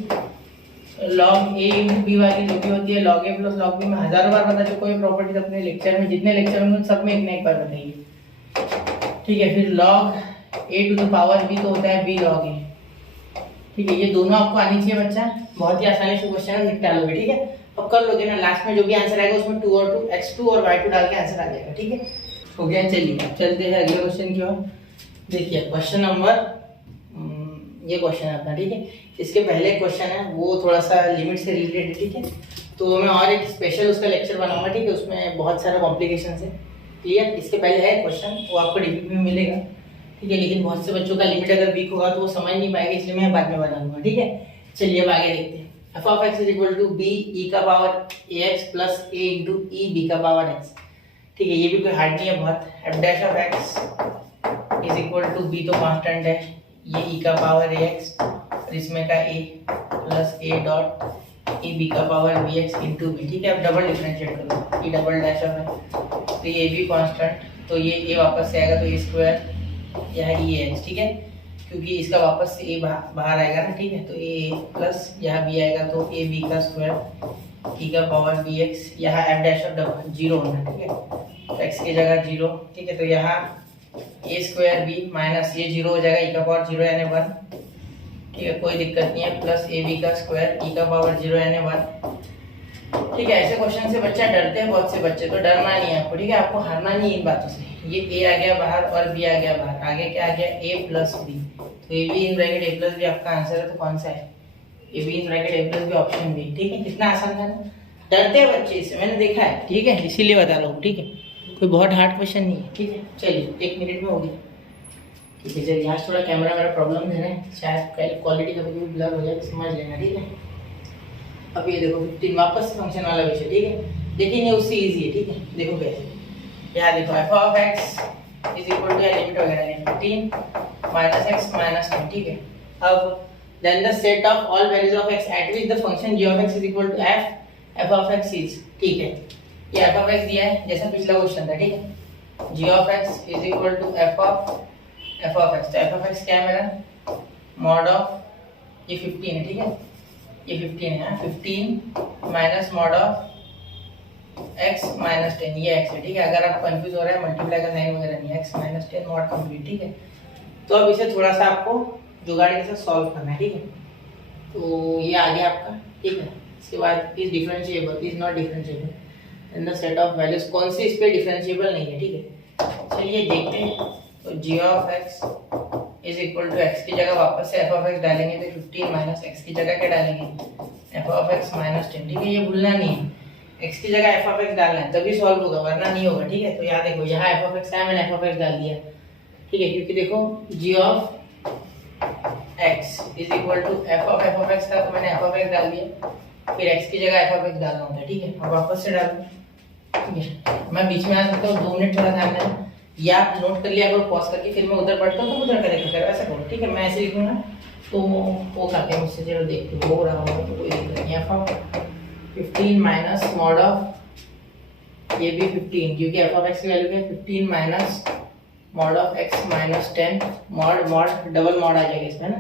log a इंटू बी वाली जो भी होती है log a plus log b में हजारों बार बता चुका, ये प्रॉपर्टीज अपने लेक्चर में, जितने लेक्चर में सब में एक ना एक बार बताइए, ठीक है। फिर log a to the power b तो होता है b log a, ठीक है, ये दोनों आपको आनी चाहिए बच्चा, बहुत ही आसानी से क्वेश्चन निपटा लोगे, ठीक है। अब कर लोगे ना, लास्ट में जो भी आंसर आएगा उसमें 2 और 2 x2 और y2 डाल के आंसर आ जाएगा, ठीक है, हो गया। चलिए चलते हैं अगले क्वेश्चन की ओर। देखिए क्वेश्चन नंबर, ये क्वेश्चन आता है, ठीक है, इसके पहले क्वेश्चन है वो थोड़ा सा लिमिट से रिलेटेड है, ठीक है, तो मैं और एक स्पेशल उसका लेक्चर बनाऊंगा, ठीक है, उसमें बहुत सारे कॉम्प्लिकेशन है, क्लियर। इसके पहले है क्वेश्चन, वो आपको डीपीपी में मिलेगा, ठीक है, लेकिन बहुत से बच्चों का लिमिट अगर वीक होगा तो वो समझ नहीं पाएगा, इसलिए मैं बाद में बना दूंगा, ठीक है। चलिए अब आगे देखते हैं, f of x is equal to b e का power ax plus a into e b का पावर x, ठीक है, ये भी कोई हार्ड नहीं है बहुत। f dash of x is equal to b तो कांस्टेंट है, ये e का पावर ax और इसमें का a plus a dot e b का पावर bx इंटू b, ठीक है। अब डबल डिफरेंशिएट करो, e डबल डैश ऑफ है, तो ये भी कांस्टेंट तो ये ए वापस से आएगा तो ए स्क्वायर यहाँ ई एक्स, ठीक है, क्योंकि इसका वापस से ए बाहर आएगा ना, ठीक है, तो ए प्लस यहाँ बी आएगा तो ए बी का स्क्वायर ई का पावर बी एक्स, यहाँ F dash of double zero होना, ठीक है, तो एक्स की जगह जीरो, ठीक है, तो यहाँ ए स्क्वायर बी माइनस ये जीरो हो जाएगा ई का पावर जीरो यानी वन, ठीक है, कोई दिक्कत नहीं है, प्लस ए बी का स्क्वायर ई का पावर जीरो यानी वन, ठीक है। ऐसे क्वेश्चन से बच्चा डरते हैं बहुत से बच्चे, तो डरना नहीं है आपको, ठीक है, आपको हारना नहीं इन बातों से। ये ए आ गया बाहर और बी आ गया बाहर, आगे क्या आ गया ए प्लस बी, तो A B in bracket A plus B आपका आंसर है, तो कौन सा है A B in bracket A plus B, option B, ठीक है। कितना आसान था ना, डरते हैं बच्चे इससे, मैंने देखा है, ठीक है, इसीलिए बता रहा हूँ, ठीक है, कोई बहुत हार्ड क्वेश्चन नहीं है, ठीक है। चलिए 1 मिनट में हो गया, ठीक है। चलिए आज थोड़ा कैमरा मेरा प्रॉब्लम दे रहा है, शायद क्वालिटी कभी भी ब्लर हो जाए तो समझ लेना, ठीक है। अब ये देखो 15 वापस फंक्शन वाला विषय, ठीक है, लेकिन ये उससे इजी है, ठीक है। देखो कैसे, यहाँ देखो f of x is equal to limit वगैरह है 15 माइनस एक्स माइनस 10, ठीक है। अब then the set of all values of x at which the function g of x is equal to f of x is, ठीक है, ये F of x दिया है जैसा पिछला क्वेश्चन था, ठीक है, g of x is equal to f of x, तो एफ ऑफ एक्स क्या है मेरा, मॉड ऑफ ये 15 है, ठीक है, ये 15 है, 15 minus mod of x minus 10, ये x है, ठीक है। अगर आप कंफ्यूज हो रहा है मल्टीप्लाई का साइन वगैरह नहीं है, x माइनस 10 मॉड कंप्लीट, ठीक है। तो अब इसे थोड़ा सा आपको जुगाड़ के साथ सॉल्व करना है, ठीक है। तो ये आ गया आपका, ठीक है। इसके बाद is differentiable is not differentiable in the set of values, कौन सी इस पे डिफरेंशिएबल नहीं है, ठीक है। चलिए देखते हैं, तो g of x is equal to x की जगह वापस से एफ ऑफ एक्स डालेंगे, तो 15 माइनस एक्स की जगह क्या डालेंगे एफ ऑफ एक्स माइनस 10, ठीक है, ये भूलना नहीं है, एक्स की जगह एफ ऑफ एक्स डालना है तभी सॉल्व होगा, वरना नहीं होगा, ठीक है। तो यहाँ देखो यहाँ एफ ऑफ एक्स है, मैंने एफ ऑफ एक्स डाल दिया, ठीक है, क्योंकि देखो g of x is equal to f of x था, तो मैंने एफ ऑफ एक्स डाल दिया, फिर एक्स की जगह एफ ऑफ एक्स डालना होता है, ठीक है। अब वापस से डालो, ठीक है, मैं बीच में आ सकता हूँ, 2 मिनट थोड़ा ध्यान देना, या आप नोट कर लिया अगर पॉज करके फिर मैं उधर पढ़ता हूँ तो उधर करेक्ट कर, ऐसा करो, ठीक है। मैं ऐसे लिखूंगा तो वो खाते हैं मुझसे, चलो देखते हो रहा होगा तो कोई दिक्कत नहीं। F of 15 minus mod of ये भी 15, क्योंकि एफ ऑफ एक्स की वैल्यू है 15 minus mod of x minus 10, mod double mod आ जाएगा इसमें ना,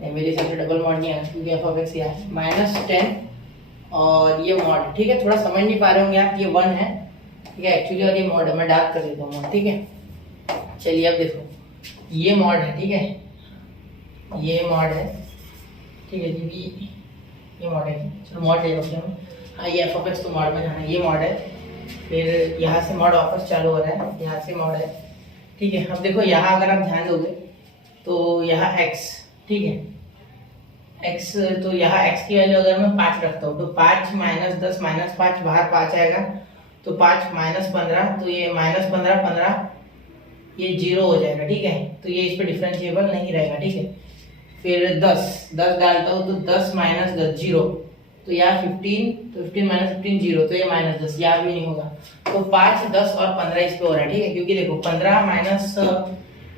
नहीं मेरे हिसाब से डबल मॉड नहीं आएगा क्योंकि एफ ऑफ एक्स यहाँ है माइनस 10 और ये मॉड, ठीक है। थोड़ा समझ नहीं पा रहे होंगे आप, ये 1 है, ठीक है, एक्चुअली, और ये मॉड है, मैं डार्क कर देता हूँ मॉड, ठीक है। चलिए अब देखो ये मॉड है, ठीक है, ये मॉड है, ठीक है जी, ये मॉड है, चलो मॉड ले रखते हैं, हाँ ये एफ ऑफ एक्स तो मॉड में जाना, ये मॉड है, फिर यहाँ से मॉड वापस चालू हो रहा है, यहाँ से मॉड है, ठीक है। अब देखो यहाँ अगर आप ध्यान दोगे तो यहाँ x, ठीक है, x, तो यहाँ x की वैल्यू अगर मैं 5 रखता हूँ तो 5 माइनस 10 माइनस 5 बाहर 5 आएगा, तो 5 माइनस 15, तो ये माइनस 15 15 ये 0 हो जाएगा, ठीक है, तो ये इस पे डिफरेंशिएबल नहीं रहेगा, ठीक है। फिर 10 डालता हूँ तो 10 माइनस 10 0, तो यहाँ 15, तो 15 माइनस 15 0, तो ये माइनस 10 यहाँ भी नहीं होगा, तो 5 10 और 15 इस पे हो रहा है, ठीक है, क्योंकि देखो 15 माइनस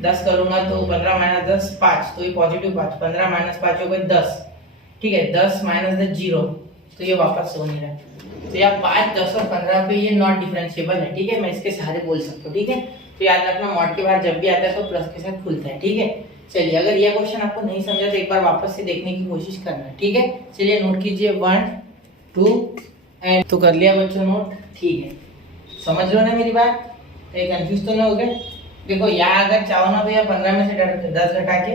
10 करूंगा तो 15 माइनस 10 5, तो ये पॉजिटिव 5, 15 माइनस 5 हो गए 10, ठीक है, 10 माइनस 10 0, तो ये वापस हो नहीं रहा, तो यहाँ 5 10 और 15 पे ये नॉट डिफरेंशिएबल है, ठीक है, मैं इसके सहारे बोल सकता हूँ, ठीक है। तो याद रखना मॉड के बाद जब भी आता है तो प्लस के साथ खुलता है, ठीक है। चलिए अगर यह क्वेश्चन आपको नहीं समझा तो एक बार वापस से देखने की कोशिश करना, ठीक है। चलिए नोट कीजिए 1 2 एंड, तो कर लिया बच्चों नोट, ठीक है, समझ लो ना मेरी बात, कहीं कंफ्यूज तो नहीं हो गए। देखो यहाँ अगर चाहो ना तो यहाँ 15 में से 10 घटा के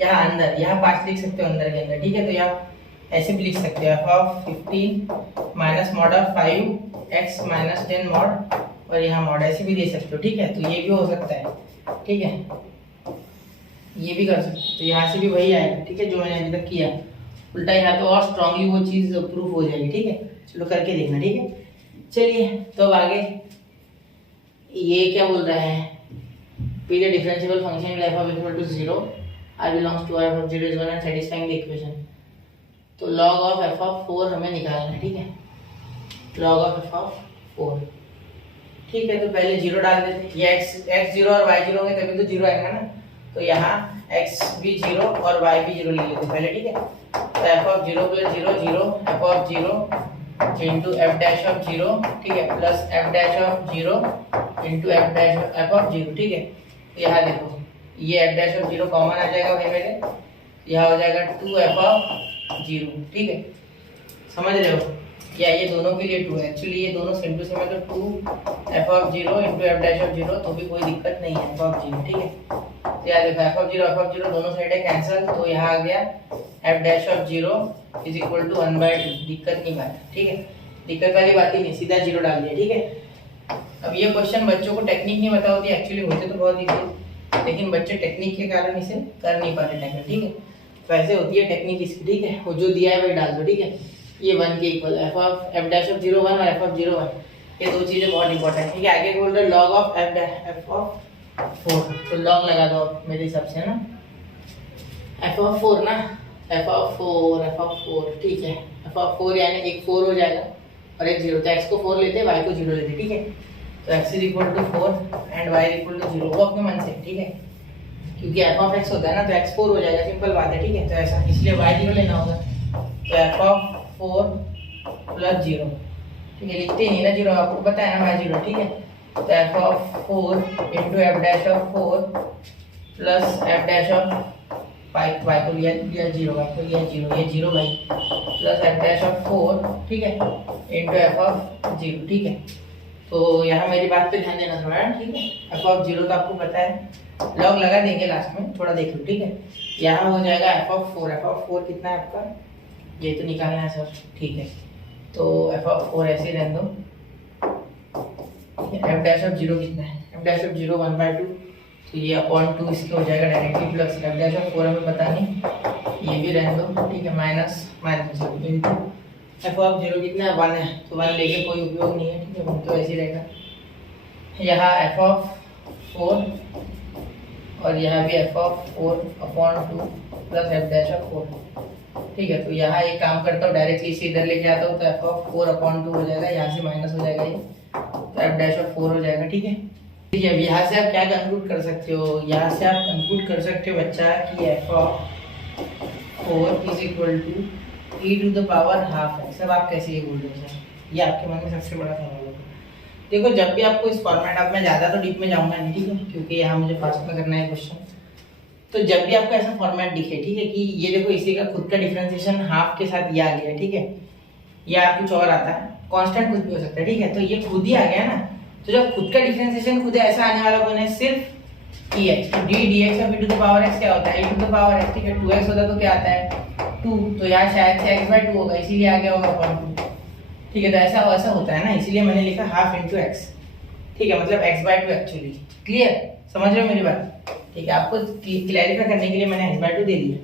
यहाँ अंदर, यहाँ 5 लिख सकते हो अंदर के अंदर, ठीक है। तो यहाँ ऐसे भी लिख सकते हो F of 15 minus mod of 5 x minus 10 mod, और यहाँ मॉड ऐसे भी दे सकते हो, ठीक है। तो ये भी हो सकता है, ठीक है, ये भी कर सकते हो, तो यहाँ से भी वही आएगा, ठीक है, जो मैंने अभी तक किया, उल्टा यहाँ तो और स्ट्रांगली वो चीज़ प्रूफ हो जाएगी, ठीक है। चलो करके देखना, ठीक है। चलिए तो अब आगे ये क्या बोल रहा है, P the differentiable function will f of equal to 0, r belongs to r of 0 is 1 and satisfying the equation। तो log of f of 4 हमें निकालना है, ठीक है, log of f of 4, ठीक है। तो पहले 0 डाल देते हैं, ये x 0 और y 0 होंगे तभी तो 0 आएगा ना, तो यहाँ x भी 0 और y भी 0 ले लेते हैं पहले, ठीक है। तो f of 0 plus 0 0, f of 0 into f dash of zero, ठीक है, plus f dash of zero into f dash f of zero, ठीक है। यहाँ देखो ये f dash of zero common आ जाएगा भाई मेरे, यहाँ हो जाएगा 2 एफ ऑफ जीरो, ठीक है, समझ रहे हो। या ये दोनों के लिए 2 है, एक्चुअली ये दोनों सेम टू सेम है, तो 2 F of zero into f dash of zero, तो भी कोई दिक्कत नहीं है, एफ ऑफ जीरो, ठीक है। तो यहाँ देखो एफ ऑफ जीरो दोनों साइड है कैंसिल, तो यहाँ आ गया f dash of zero is equal to 1/2, दिक्कत नहीं बात, ठीक है, दिक्कत वाली बात ही नहीं, सीधा जीरो डाल दिया, ठीक है। अब ये क्वेश्चन बच्चों को टेक्निक नहीं पता होती, एक्चुअली होते तो बहुत इजी, लेकिन बच्चे टेक्निक के कारण इसे कर नहीं पाते टैकल, ठीक है। तो ऐसे होती है टेक्निक इसकी, ठीक है, वो जो दिया है वही डाल दो, ठीक है। ये 1 के equal F dash of zero 1 और एफ ऑफ जीरो 1, ये दो चीजें बहुत इंपॉर्टेंट है, ठीक है। आगे बोल रहे लॉग ऑफ एफ ऑफ 4, तो लॉग लगा दो मेरे हिसाब से ना, एफ ऑफ 4 ना, एफ ऑफ 4, ठीक है, एफ ऑफ 4 यानी एक 4 हो जाएगा और एक 0, तो x को 4 लेते हैं, y को 0 लेते हैं, ठीक है। तो x is equal to 4 and y is equal to 0, वो अपने मन से, ठीक है, क्योंकि एफ ऑफ x होता है ना, तो x 4 हो जाएगा, सिंपल बात है, ठीक है। तो ऐसा इसलिए y 0 लेना होगा, तो एफ ऑफ 4 प्लस 0, ठीक है, लिखते ही नहीं ना 0, आपको पता है ना y 0, ठीक है। तो f of 4 into f dash of 4 plus f dash of y को लिया 0, y को लिया 0, ये 0 भाई, प्लस एफ डैश ऑफ 4, ठीक है, इंटू एफ ऑफ 0, ठीक है। तो यहाँ मेरी बात पे ध्यान देना थोड़ा, ठीक है। एफ ऑफ 0 तो आपको पता है, लॉग लगा देंगे लास्ट में, थोड़ा देख लो, ठीक है। यहाँ हो जाएगा एफ ऑफ 4 कितना है आपका, ये तो निकालना है सर, ठीक है। तो एफ ऑफ 4 ऐसे रहने दो, एफ डैश ऑफ 0 कितना है, एफ डैश ऑफ 0 1/2, तो ये अपॉन 2 इसके हो जाएगा directly, plus f dash of 4 हमें पता नहीं, ये भी रहने दो, ठीक है, माइनस इंटू एफ ऑफ 0 कितना है 1 है, तो 1 लेके कोई उपयोग नहीं है, ठीक है, 1 तो ऐसे ही रहेगा। यहाँ एफ ऑफ 4 और यहाँ भी F of 4 upon 2 plus f dash of 4, ठीक है। तो यहाँ एक काम करता हूँ, डायरेक्टली इसे इधर लेके आता हूँ, तो एफ ऑफ 4 अपॉन 2 हो जाएगा, यहाँ से माइनस हो जाएगा ये, तो एफ डैश ऑफ 4 हो जाएगा, ठीक है। ठीक है, यहाँ से आप क्या कंक्लूड कर सकते हो, यहाँ से आप कंक्लूड कर सकते हो बच्चा कि f of 4 is equal to e to the power half है। सब आप कैसे ये बोल रहे हो सर, ये आपके मन में सबसे बड़ा सवाल होगा। देखो जब भी आपको इस फॉर्मेट, अब मैं ज़्यादा तो डीप में जाऊँगा नहीं, ठीक है, क्योंकि यहाँ मुझे फास्ट में करना है क्वेश्चन। तो जब भी आपको ऐसा फॉर्मेट दिखे, ठीक है, कि ये देखो इसी का खुद का डिफरेंशिएशन हाफ के साथ ये आ गया, ठीक है, या कुछ और आता है, कांस्टेंट कुछ भी हो सकता है, ठीक है, तो ये खुद ही आ गया ना। तो जब खुद का डिफरेंशिएशन खुद ऐसा आने वाला कौन है, सिर्फ dx, तो dx of e to the power x क्या होता है, e to the power x, ठीक है, 2x होता तो क्या आता है 2, तो यहाँ शायद से x/2 होगा, इसीलिए आ गया होगा अपॉन 2, ठीक है। तो ऐसा होता है ना, इसीलिए मैंने लिखा हाफ इंटू x, ठीक है, मतलब x/2 एक्चुअली। क्लियर, समझ रहे हो मेरी बात, ठीक है। आपको क्लैरिफाई करने के लिए मैंने x/2 दे दिया,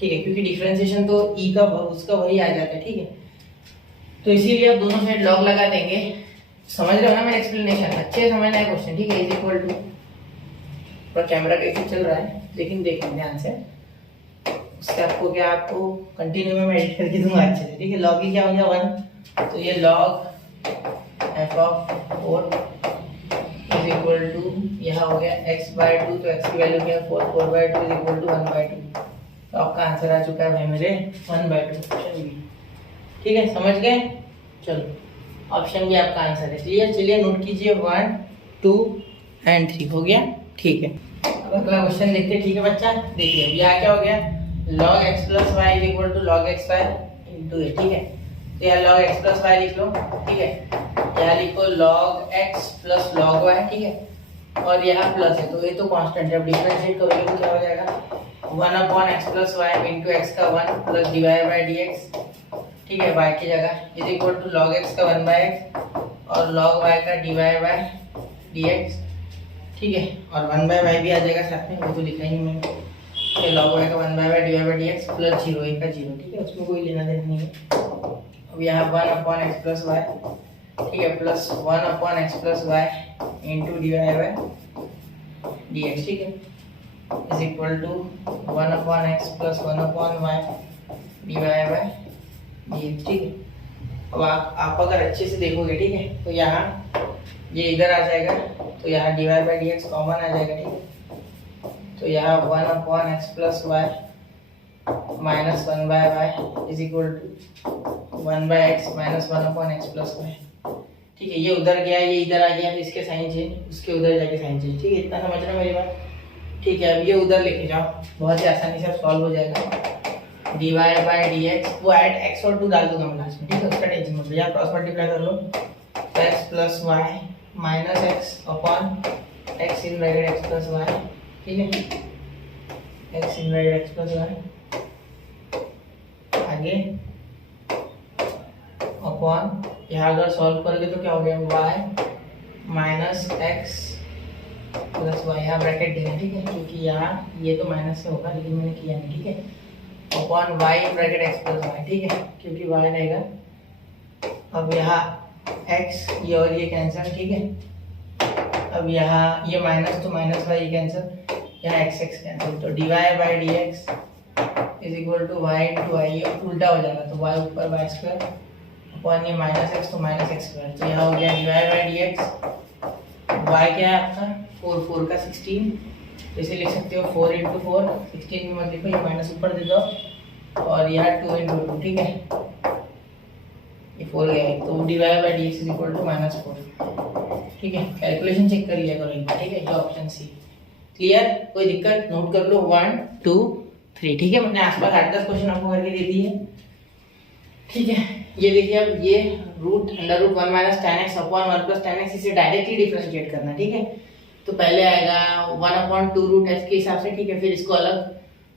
ठीक है, क्योंकि डिफरेंशिएशन तो e का उसका वही आ जाता है, ठीक है। तो इसीलिए आप दोनों साइड लॉग लगा देंगे, समझ रहे हो ना मेरा एक्सप्लेनेशन, अच्छे से समझना है क्वेश्चन, ठीक है। इज इक्वल टू, थोड़ा कैमरा कैसे चल रहा है लेकिन देखें ध्यान से, उससे आपको क्या, आपको कंटिन्यू में मैं एडिट करके दूंगा अच्छे से, ठीक है। लॉग ही क्या हो गया 1, तो ये log f of 4 is equal to, यहाँ हो गया x/2, तो x की वैल्यू क्या है 4/2 इज इक्वल टू 1/2, तो आपका आंसर आ चुका है भाई मेरे 1/2, ऑप्शन बी, ठीक है, समझ गए। चलो ऑप्शन बी आपका आंसर है, क्लियर। चलिए नोट कीजिए 1, 2 एंड 3 हो गया, ठीक है। अब अगला क्वेश्चन देखते हैं, ठीक है बच्चा, देखिए अब यहाँ क्या हो गया, log x plus y is equal to log x y into a, ठीक है। तो यहाँ log x प्लस वाई लिख लो, ठीक है, यहाँ लिखो log x plus log y, ठीक है, और यहाँ प्लस है तो ये तो कांस्टेंट है, अब डिफरेंशिएट करोगे तो क्या हो जाएगा 1/x plus Y into x का 1 प्लस dy/dx, ठीक है, y की जगह is equal to log x का 1/x और log y का dy/dx, ठीक है, और 1/y भी आ जाएगा साथ में, वो तो लिखा ही नहीं मैंने, log y का 1/y dy/dx प्लस 0 1 का 0, ठीक है, उसमें कोई लेना देना नहीं है। अब यहाँ 1/x प्लस वाई, ठीक है, plus 1/x plus Y into dy/dx, ठीक है, is equal to 1/x plus 1/y dy/dx, ठीक है। अब आप अगर अच्छे से देखोगे, ठीक है, तो यहाँ ये इधर आ जाएगा, तो यहाँ dy/dx कॉमन आ जाएगा, ठीक है, तो यहाँ 1/x plus y minus 1/y is equal to 1/x minus 1/x plus y। ठीक है, ये उधर गया, ये इधर आ गया, तो इसके साइन चेंज, उसके उधर जाके साइन चेंज। ठीक है, इतना समझ रहे हो मेरी बात? ठीक है, अब ये उधर लेके जाओ, बहुत ही आसानी से सॉल्व हो जाएगा। dy बाई dx, वो ऐड x और 2 डाल दूंगा मैं लास्ट में। ठीक है, उसका टेंशन मत लो, यहाँ क्रॉस मल्टीप्लाई कर लो, x plus y minus x upon x in bracket x plus y. ठीक है, x in bracket x plus y, आगे अपॉन, यहाँ अगर सॉल्व करोगे तो क्या हो गया, y minus x plus y, यहाँ ब्रैकेट देना। ठीक है, क्योंकि यहाँ ये तो माइनस से होगा, लेकिन मैंने किया नहीं। ठीक है, upon y bracket x plus y. ठीक है, क्योंकि y रहेगा। अब यहाँ x, ये और ये कैंसिल। ठीक है, अब यहाँ ये माइनस तो माइनस वाई ये कैंसिल, यहाँ x x कैंसिल, तो dy by d x is equal to y into y, उल्टा हो जाएगा, तो y ऊपर वाई स्क्वायर अपॉन ये माइनस एक्स तो माइनस एक्स स्क्वायर। तो यहाँ हो गया dy by d x, y क्या है आपका 4, 4 का 16, तो इसे लिख सकते हो 4 इंटू 4, 16 में मत लिखो, ये माइनस ऊपर दे दो, और यहाँ 2 इंटू 2। ठीक है, ये 4 गया, तो dy by d x is equal to minus 4। ठीक है, कैलकुलेशन चेक कर लिया करो एक बार। ठीक है, ये ऑप्शन सी। क्लियर? कोई दिक्कत? नोट कर लो 1 2 3। ठीक है, मैंने आसपास 8-10 क्वेश्चन आपको करके दे दिए। ठीक है, ये देखिए, अब ये root under root 1 minus tan x upon 1 plus tan x, इसे डायरेक्टली डिफरेंशिएट करना। ठीक है, तो पहले आएगा 1 अपॉन 2 रूट h के हिसाब से। ठीक है, फिर इसको अलग,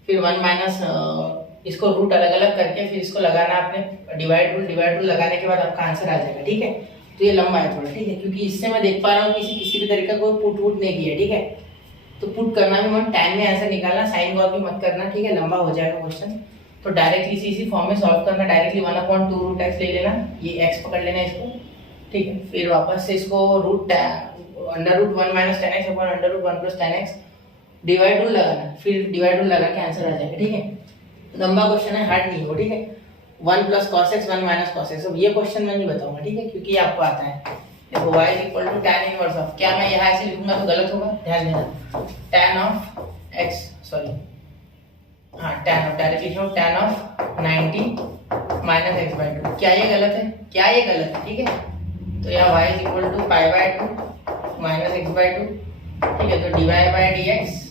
फिर 1 माइनस, इसको रूट अलग अलग करके फिर इसको लगाना आपने डिवाइड रूल लगाने के बाद आपका आंसर आ जाएगा। ठीक है, तो ये लंबा है थोड़ा। ठीक है, क्योंकि इससे मैं देख पा रहा हूँ कि किसी भी तरीके का कोई पुट वुट नहीं किया। ठीक है, तो पुट करना भी मत, tan में आंसर निकालना, साइन कॉस भी मत करना। ठीक है, लंबा हो जाएगा क्वेश्चन, तो डायरेक्टली इसी फॉर्म में सॉल्व करना। डायरेक्टली 1 अपॉन 2 रूट x ले लेना, ये x पकड़ लेना इसको। ठीक है, फिर वापस से इसको root under root 1 minus tan x upon under root 1 plus tan x divide rule लगाना, फिर डिवाइड रूल लगा के आंसर आ जाएगा। ठीक है, लंबा क्वेश्चन है, हार्ड नहीं हो। ठीक है, 1 plus cos x 1 minus cos x, अब ये क्वेश्चन मैं नहीं बताऊंगा। ठीक है, क्योंकि ये आपको आता है। देखो y is equal to tan inverse of, क्या मैं यहाँ ऐसे लिखूंगा तो गलत होगा, ध्यान देना, tan ऑफ x, सॉरी हाँ tan ऑफ, डायरेक्टली लिखो tan of 90 minus x by 2। क्या ये गलत है? क्या ये गलत है? ठीक है, तो यहाँ y is equal to pi by 2 minus x by 2। ठीक है, तो dy by d x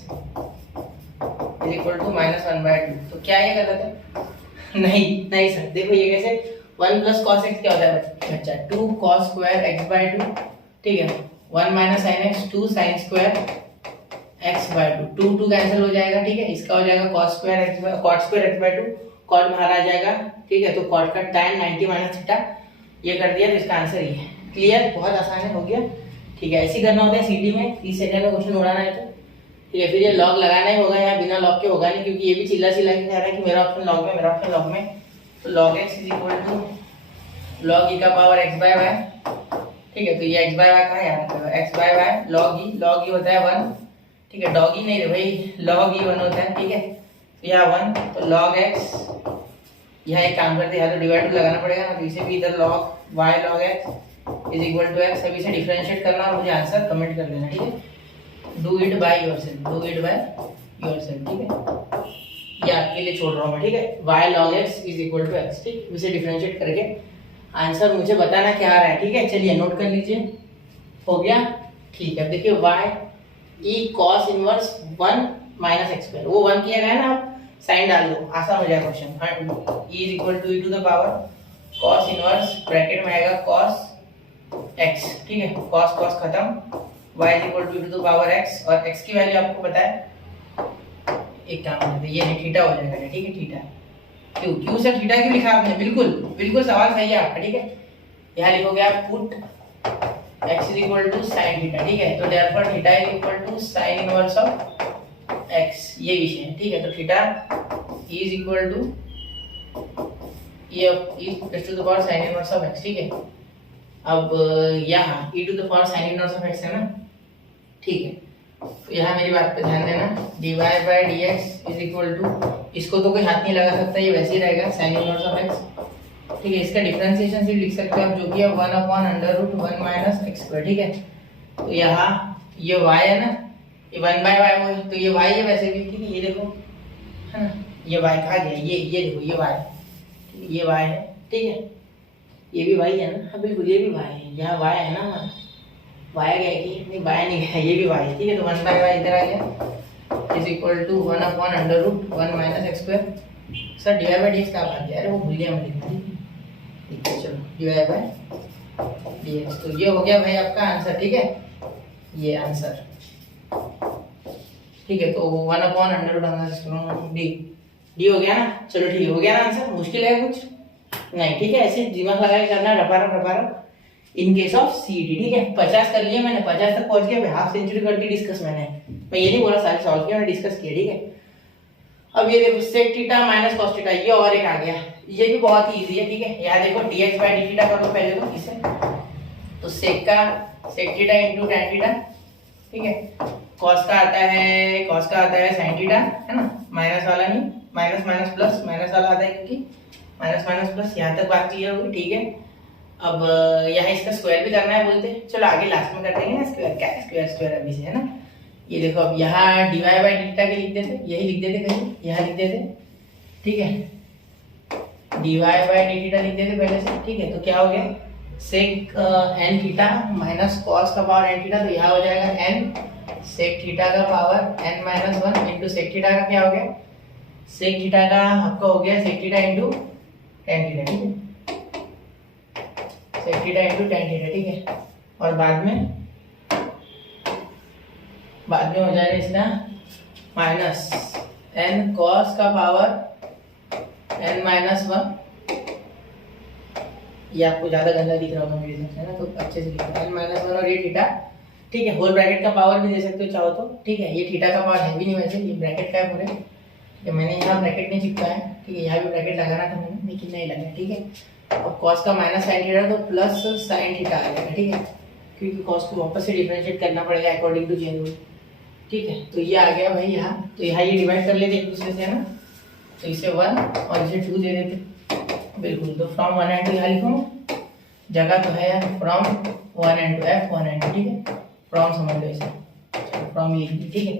is equal to minus 1/2। तो क्या ये गलत है? नहीं सर, देखो ये कैसे, 1 प्लस cos x क्या होता है बच्चा, 2 cos स्क्वायर x बाई 2। ठीक है, 1 minus sin x 2 sin square x by 2, 2 cancel हो जाएगा। ठीक है, इसका हो जाएगा cos square x by 2, cot बाहर आ जाएगा। ठीक है, तो cot का tan 90 माइनस थीटा, ये कर दिया, तो इसका आंसर ये है। क्लियर? बहुत आसान है, हो गया। ठीक है, ऐसे ही करना होता है सीडी में, 30 सेकंड में क्वेश्चन उड़ाना है तो। ठीक है, फिर ये लॉग लगाना ही होगा, यहाँ बिना लॉग के होगा नहीं, क्योंकि ये भी चिल्ला के कह रहा है कि मेरा ऑप्शन लॉग में, मेरा ऑप्शन लॉग में। तो log x is equal to log e का पावर x बाय y। ठीक है, तो ये x बाय y कहाँ याद रखना, x by y log e होता है 1। ठीक है, डॉग ही नहीं रे भाई, log e 1 होता है। ठीक है, तो यहाँ 1, तो log x, यहाँ एक काम करते हैं, तो डिवाइड लगाना पड़ेगा ना, तो इसे भी इधर log y log x is equal to x, सभी से डिफरेंशिएट करना और मुझे आंसर कमेंट कर देना। ठीक है, do it by yourself, do it by yourself. ठीक है, ये आपके लिए छोड़ रहा हूँ मैं। ठीक है, y log x is equal to x। ठीक, इसे डिफरेंशिएट करके आंसर मुझे बताना क्या आ रहा है। ठीक है, चलिए नोट कर लीजिए, हो गया। ठीक है, देखिए y e cos inverse 1 minus x square, वो 1 किया गया ना, आप साइन डाल दो, आसान हो जाएगा question. e is equal to e to the power cos inverse, bracket में आएगा cos x। ठीक है, cos खत्म, y is equal to e to the power x, और x की वैल्यू आपको पता है, एक काम करते हैं, ये थीटा हो जाएगा। ठीक है, थीटा क्यों सर थीटा क्यों लिखा आपने? बिल्कुल सवाल सही है आपका। ठीक है, यहाँ लिखोगे आप put x is equal to sine theta. ठीक है, तो therefore theta is equal to sine inverse of x, ये विषय है। ठीक है, तो थीटा इज इक्वल टू ये e to the power sine inverse of x। ठीक है, अब यहाँ e to the power sine inverse of x है ना। ठीक है, तो यहाँ मेरी बात पे ध्यान देना, dy by d x is equal to, इसको तो कोई हाथ नहीं लगा सकता, ये वैसे ही रहेगा साइन इनवर्स ऑफ x। ठीक है, इसका डिफरेंशिएशन सिर्फ लिख सकते हैं आप, जो कि है 1 upon under root 1 minus x square. ठीक है, तो यहाँ ये y है ना, ये 1 बाय y हो, तो ये y है वैसे भी। ठीक है, ये देखो है ना, ये y कहाँ गया, ये देखो ये y, ये y है, ठीक है, ये भी y है ना, हाँ बिल्कुल ये भी y है, यहाँ y है ना हमारा, y गया कि नहीं, y नहीं गया, ये भी y है, ठीक है। तो 1/y इधर आ गया is equal to 1/√1 minus x square. Sir d y by d x कहाँ बात है, अरे वो भूल गया मैं लिखना, ठीक है चलो d y by d x. तो ये हो गया भाई आपका आंसर, ठीक है, ये आंसर, ठीक है। तो 1/√1 डी हो गया ना, चलो ठीक है, हो गया ना आंसर, मुश्किल है कुछ नहीं, ठीक है, ऐसे दिमाग लगा के करना, रफा इन केस ऑफ सीडी, ठीक है। 50 कर लिए मैंने, 50 तक पहुंच गया, हाफ सेंचुरी करके डिस्कस मैंने, मैं ये नहीं बोला सारे सॉल्व किया, मैंने डिस्कस किया, ठीक है। अब ये देखो sec theta minus cos theta, ये और एक आ गया, ये भी बहुत ही इजी है, ठीक है। यहाँ देखो dx बाय डी थीटा कर लो पहले तो इसे, तो sec theta into tan theta, ठीक है। कॉस का आता है sin थीटा, है ना, माइनस वाला नहीं, माइनस माइनस प्लस, माइनस वाला आता है क्योंकि माइनस माइनस प्लस, यहाँ तक बात क्लियर होगी, ठीक है। अब यहाँ इसका स्क्वायर भी करना है बोलते, चलो आगे लास्ट में कर देंगे ना स्क्वायर, क्या स्क्वायर अभी से, है ना। ये देखो अब यहाँ d y by d theta के लिख देते, यही लिख देते कहीं, यहाँ लिख देते, ठीक है, d y by d theta लिख देते पहले से, ठीक है। तो क्या हो गया, sec n theta minus cos का पावर एन थीटा, तो यहाँ हो जाएगा एन सेक थीटा का power n minus 1 into sec theta का क्या हो गया, सेक थीटा का आपका हो गया sec theta into tan theta, ठीक है, sec theta into tan theta, ठीक है। और बाद में हो जाएगा इसका माइनस एन कॉस का पावर एन माइनस 1, ये आपको ज्यादा गंदा दिख रहा होगा मेरे हिसाब से ना, तो अच्छे से लिखो एन माइनस 1 और ये थीटा, ठीक है। होल ब्रैकेट का पावर भी दे सकते हो चाहो तो, ठीक है। ये थीटा का पावर है भी नहीं वैसे, ये ब्रैकेट का है पूरे, ये मैंने यहाँ ब्रैकेट नहीं चिपकाया है, ठीक है, यहाँ भी ब्रैकेट लगाना था मैंने लेकिन नहीं लगा, ठीक है। और कॉस का माइनस साइन थीटा तो प्लस साइन थीटा आ जाएगा, ठीक है, क्योंकि कॉस को वापस से डिफरेंशिएट करना पड़ेगा अकॉर्डिंग टू चेन रूल, ठीक है। तो ये आ गया भाई यहाँ, तो यहाँ ये डिवाइड कर लेते एक दूसरे से, है ना, तो इसे 1 और इसे 2 दे देते, बिल्कुल। तो फ्रॉम 1 एंड 2 यहाँ लिखूँ, जगह तो है यार, फ्रॉम 1 एंड 2 f 1 एंड 2, ठीक है, फ्रॉम समझ लो इसे, फ्रॉम ये, ठीक है।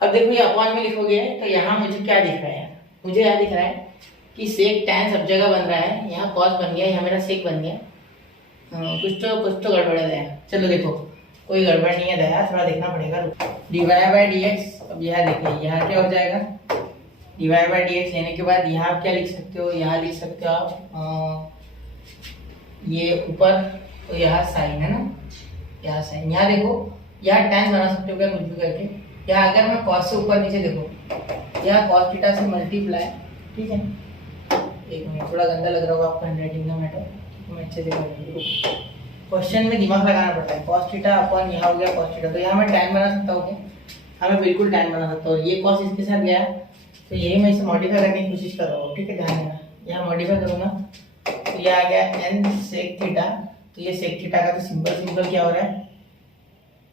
अब देखो ये अपॉन में लिखोगे तो यहाँ मुझे क्या दिख रहा है यार, मुझे यहाँ दिख रहा है कि सेक टैन सब जगह बन रहा है, यहाँ कॉस बन गया, यहाँ मेरा सेक बन गया, कुछ तो गड़बड़ है दया, चलो देखो कोई गड़बड़ नहीं है दया, थोड़ा देखना पड़ेगा, d y by d x. अब यहाँ देखिए यहाँ क्या हो जाएगा, d y by d x लेने के बाद यहाँ आप क्या लिख सकते हो, यहाँ लिख सकते हो आप ये ऊपर, तो यहाँ साइन है ना, यहाँ साइन, यहाँ देखो यहाँ टैन बना सकते हो क्या कुछ भी करके, यहाँ अगर मैं कॉस से ऊपर नीचे देखो, यहाँ कॉस थीटा से मल्टीप्लाई, ठीक है, एक मिनट, थोड़ा गंदा लग रहा होगा आपका हैंडराइटिंग का मैटर, मैं अच्छे से कर, क्वेश्चन में दिमाग लगाना पड़ता है, कॉस थीटा अपॉन यहाँ हो गया कॉस थीटा, तो यहाँ मैं टैन बना सकता हूँ क्या, हाँ मैं बिल्कुल टैन बना सकता हूँ, ये कॉस इसके साथ गया, तो यही मैं इसे मॉडिफाई करने की कोशिश कर रहा हूँ, ठीक है, ध्यान देना, यहाँ मॉडिफाई करूँगा तो ये आ गया एन सेक थीटा, तो ये सेक थीटा का तो सिंपल क्या हो रहा है,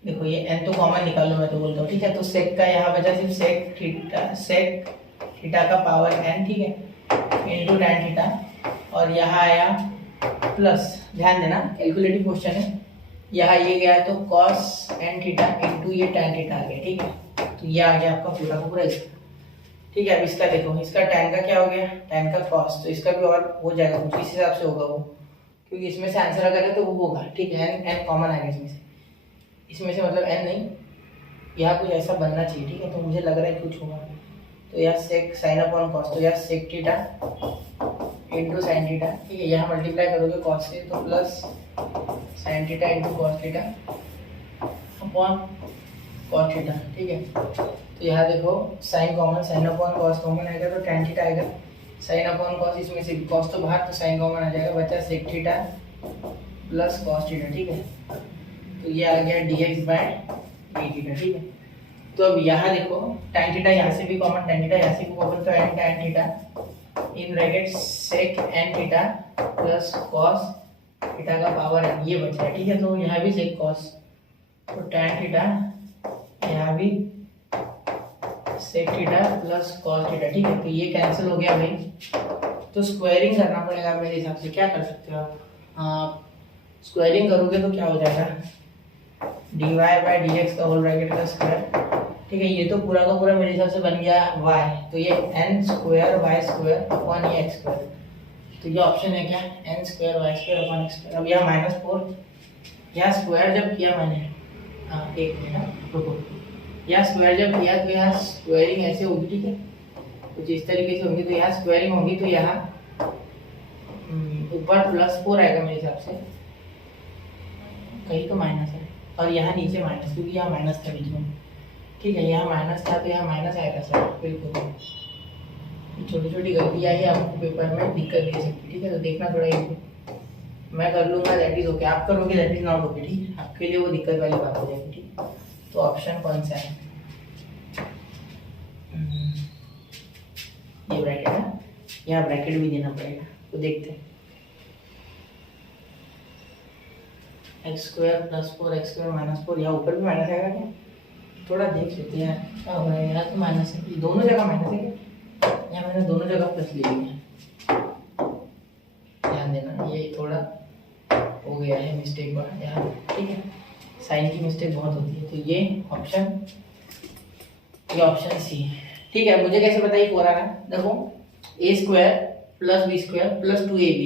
देखो ये n तो कॉमन निकालो, मैं तो बोलता हूँ, ठीक है। तो सेक का यहाँ बचा सिर्फ सेक थीटा का पावर n, ठीक है, इंटू टैन थीटा, और यहाँ आया प्लस, ध्यान देना कैलकुलेटिव क्वेश्चन है, यहाँ ये गया तो कॉस n थीटा इंटू ये टैन थीटा आ गया, ठीक है। तो ये आ गया आपका पूरा का पूरा इसका, ठीक है। अब इसका देखो, इसका टैन का क्या हो गया, टैन का कॉस, तो इसका भी और हो जाएगा कुछ इस हिसाब से होगा वो, क्योंकि इसमें से आंसर अगर है तो वो होगा, ठीक है, n कॉमन आ गया इसमें से मतलब n नहीं, यहाँ कुछ ऐसा बनना चाहिए, ठीक है। तो मुझे लग रहा है कुछ होगा, तो यहाँ सेक साइन अपॉन कॉस, तो यहाँ sec theta into sine theta, ठीक है, यहाँ मल्टीप्लाई करोगे कॉस से तो plus sine theta into cos theta upon cos theta, ठीक है। तो यहाँ देखो sine common, sine upon cos common आएगा तो टैन थीटा आएगा, साइन अपॉन कॉस, इसमें से कॉस तो बाहर, तो साइन कॉमन आ जाएगा, बचा sec theta plus cos theta, ठीक है। तो ये आ गया dx बाय डी थीटा, ठीक है। तो अब यहाँ देखो tan थीटा यहाँ से भी कॉमन, tan थीटा यहाँ से भी कॉमन, तो n tan theta in bracket sec n theta plus cos theta का पावर n, ये बच रहा है, ठीक है। तो यहाँ भी sec cos, तो tan थीटा यहाँ भी sec theta plus cos theta, ठीक है। तो ये कैंसिल हो गया भाई, तो स्क्वायरिंग करना पड़ेगा मेरे हिसाब से, क्या कर सकते हो आप, स्क्वायरिंग करोगे तो क्या हो जाएगा, dy बाई डी एक्स का होल ब्रैकेट का स्क्वायर, ठीक है। ये तो पूरा का पूरा मेरे हिसाब से बन गया y, तो ये n square y square upon ये x स्क्वायर, तो ये ऑप्शन है क्या n square y square upon x square. अब यहाँ -4 यहाँ स्क्वायर जब किया मैंने, एक मिनट रुको, यहाँ स्क्वायर जब किया तो यहाँ स्क्वायरिंग ऐसे होगी, ठीक है, कुछ इस तरीके से होगी, तो यहाँ स्क्वायरिंग होगी तो यहाँ ऊपर +4 आएगा मेरे हिसाब से, कहीं तो माइनस है, और यहाँ नीचे माइनस, क्योंकि यहाँ माइनस था बीच में, ठीक है, यहाँ माइनस था तो यहाँ माइनस आएगा सर, बिल्कुल। छोटी छोटी गलतियाँ ही आपको पेपर में दिक्कत दे सकती, ठीक है, तो देखना थोड़ा ये, मैं कर लूँगा दैट इज ओके, आप करोगे दैट इज नॉट ओके, ठीक है, आपके लिए वो दिक्कत वाली बात हो जाएगी, ठीक। तो ऑप्शन कौन सा है, ये ब्रैकेट है, यहाँ ब्रैकेट भी देना पड़ेगा, तो देखते हैं एक्स स्क्वायर +4 एक्स स्क्वायर -4, यहाँ ऊपर भी माइनस आएगा क्या, थोड़ा देख लेते हैं क्या हो रहा है। यहाँ तो माइनस है, दोनों जगह माइनस है क्या, यहाँ मैंने दोनों जगह प्लस ले लिया, ध्यान देना, ये थोड़ा हो गया है मिस्टेक यहाँ, ठीक है, साइन की मिस्टेक बहुत होती है, तो ये ऑप्शन सी, ठीक है। मुझे कैसे पता ये 4 आ रहा है, देखो a square + b square + 2ab,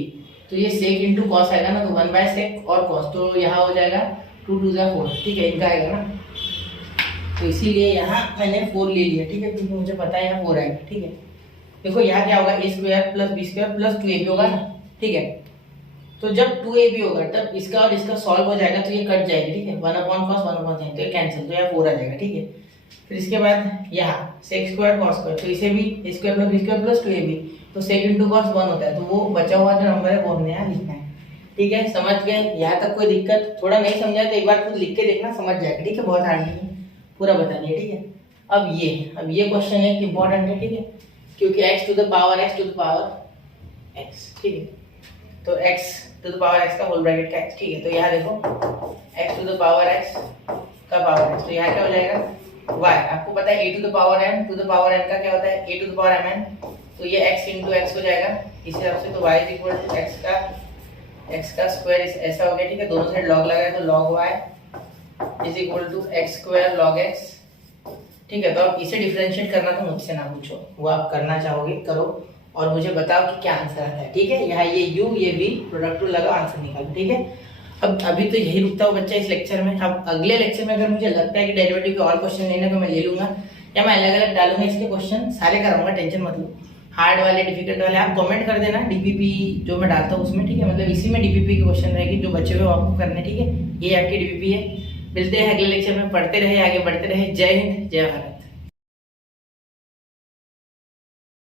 तो ये sec इंटू कॉस आएगा ना, तो 1/sec और cos, तो यहाँ हो जाएगा 2 2 4, ठीक है, इनका आएगा ना, तो इसीलिए यहाँ मैंने 4 ले लिया, ठीक है, क्योंकि मुझे पता है यहाँ 4 आएगा, ठीक है। देखो यहाँ क्या होगा, a square + b square + 2ab होगा ना, ठीक है, तो जब 2ab होगा तब इसका और इसका सॉल्व हो जाएगा, तो ये कट जाएगी, ठीक है, 1/cos 1/sin, तो ये कैंसिल, तो यहाँ 4 आ जाएगा, ठीक है। फिर इसके बाद यहाँ sec स्क्वायर cos स्क्वायर, तो इसे भी a square + b square + 2ab, तो sec इंटू cos 1 होता है, तो वो बचा हुआ जो नंबर है वो हमने यहाँ लिखना है, ठीक है, समझ गए। यहाँ तक कोई दिक्कत, थोड़ा नहीं समझा तो एक बार खुद लिख के देखना, समझ जाएगा, ठीक है, बहुत हार्ड नहीं है, पूरा बता दिया, ठीक है। अब ये क्वेश्चन है कि इम्पोर्टेंट है, ठीक है, क्योंकि x to the power x, ठीक है, तो x to the power x का होल ब्रैकेट का x, ठीक है, तो यहाँ देखो x to the power x का पावर x, तो यहाँ क्या हो जाएगा y, आपको पता है a to the power n, to the power n का क्या होता है a to the power mn, तो ये x इंटू x हो जाएगा इस हिसाब से, तो y is equal to x का स्क्वायर ऐसा हो गया, ठीक है, दोनों साइड लॉग लगाए तो log y is equal to x square log x, ठीक है। तो आप इसे डिफरेंशिएट करना तो मुझसे ना पूछो, वो आप करना चाहोगे करो और मुझे बताओ कि क्या आंसर आता है, ठीक है। यहाँ ये u ये v प्रोडक्ट रूल लगाओ, आंसर निकालो, ठीक है। अब अभी तो यही रुकता हो बच्चा इस लेक्चर में। अब अगले लेक्चर में अगर मुझे लगता है कि डेरिवेटिव के और क्वेश्चन लेने को मैं ले लूंगा, या मैं अलग अलग डालूंगा इसके क्वेश्चन, सारे कराऊंगा, टेंशन मत लो, हार्ड वाले डिफिकल्ट वाले आप कमेंट कर देना डीपीपी जो मैं डालता हूँ उसमें, ठीक है, मतलब इसी में डीपीपी के क्वेश्चन रहेगी जो बचे हुए आपको करने, ठीक है, ये आपकी डीपीपी है। मिलते हैं अगले लेक्चर में, पढ़ते रहे, आगे बढ़ते रहे, जय हिंद जय भारत।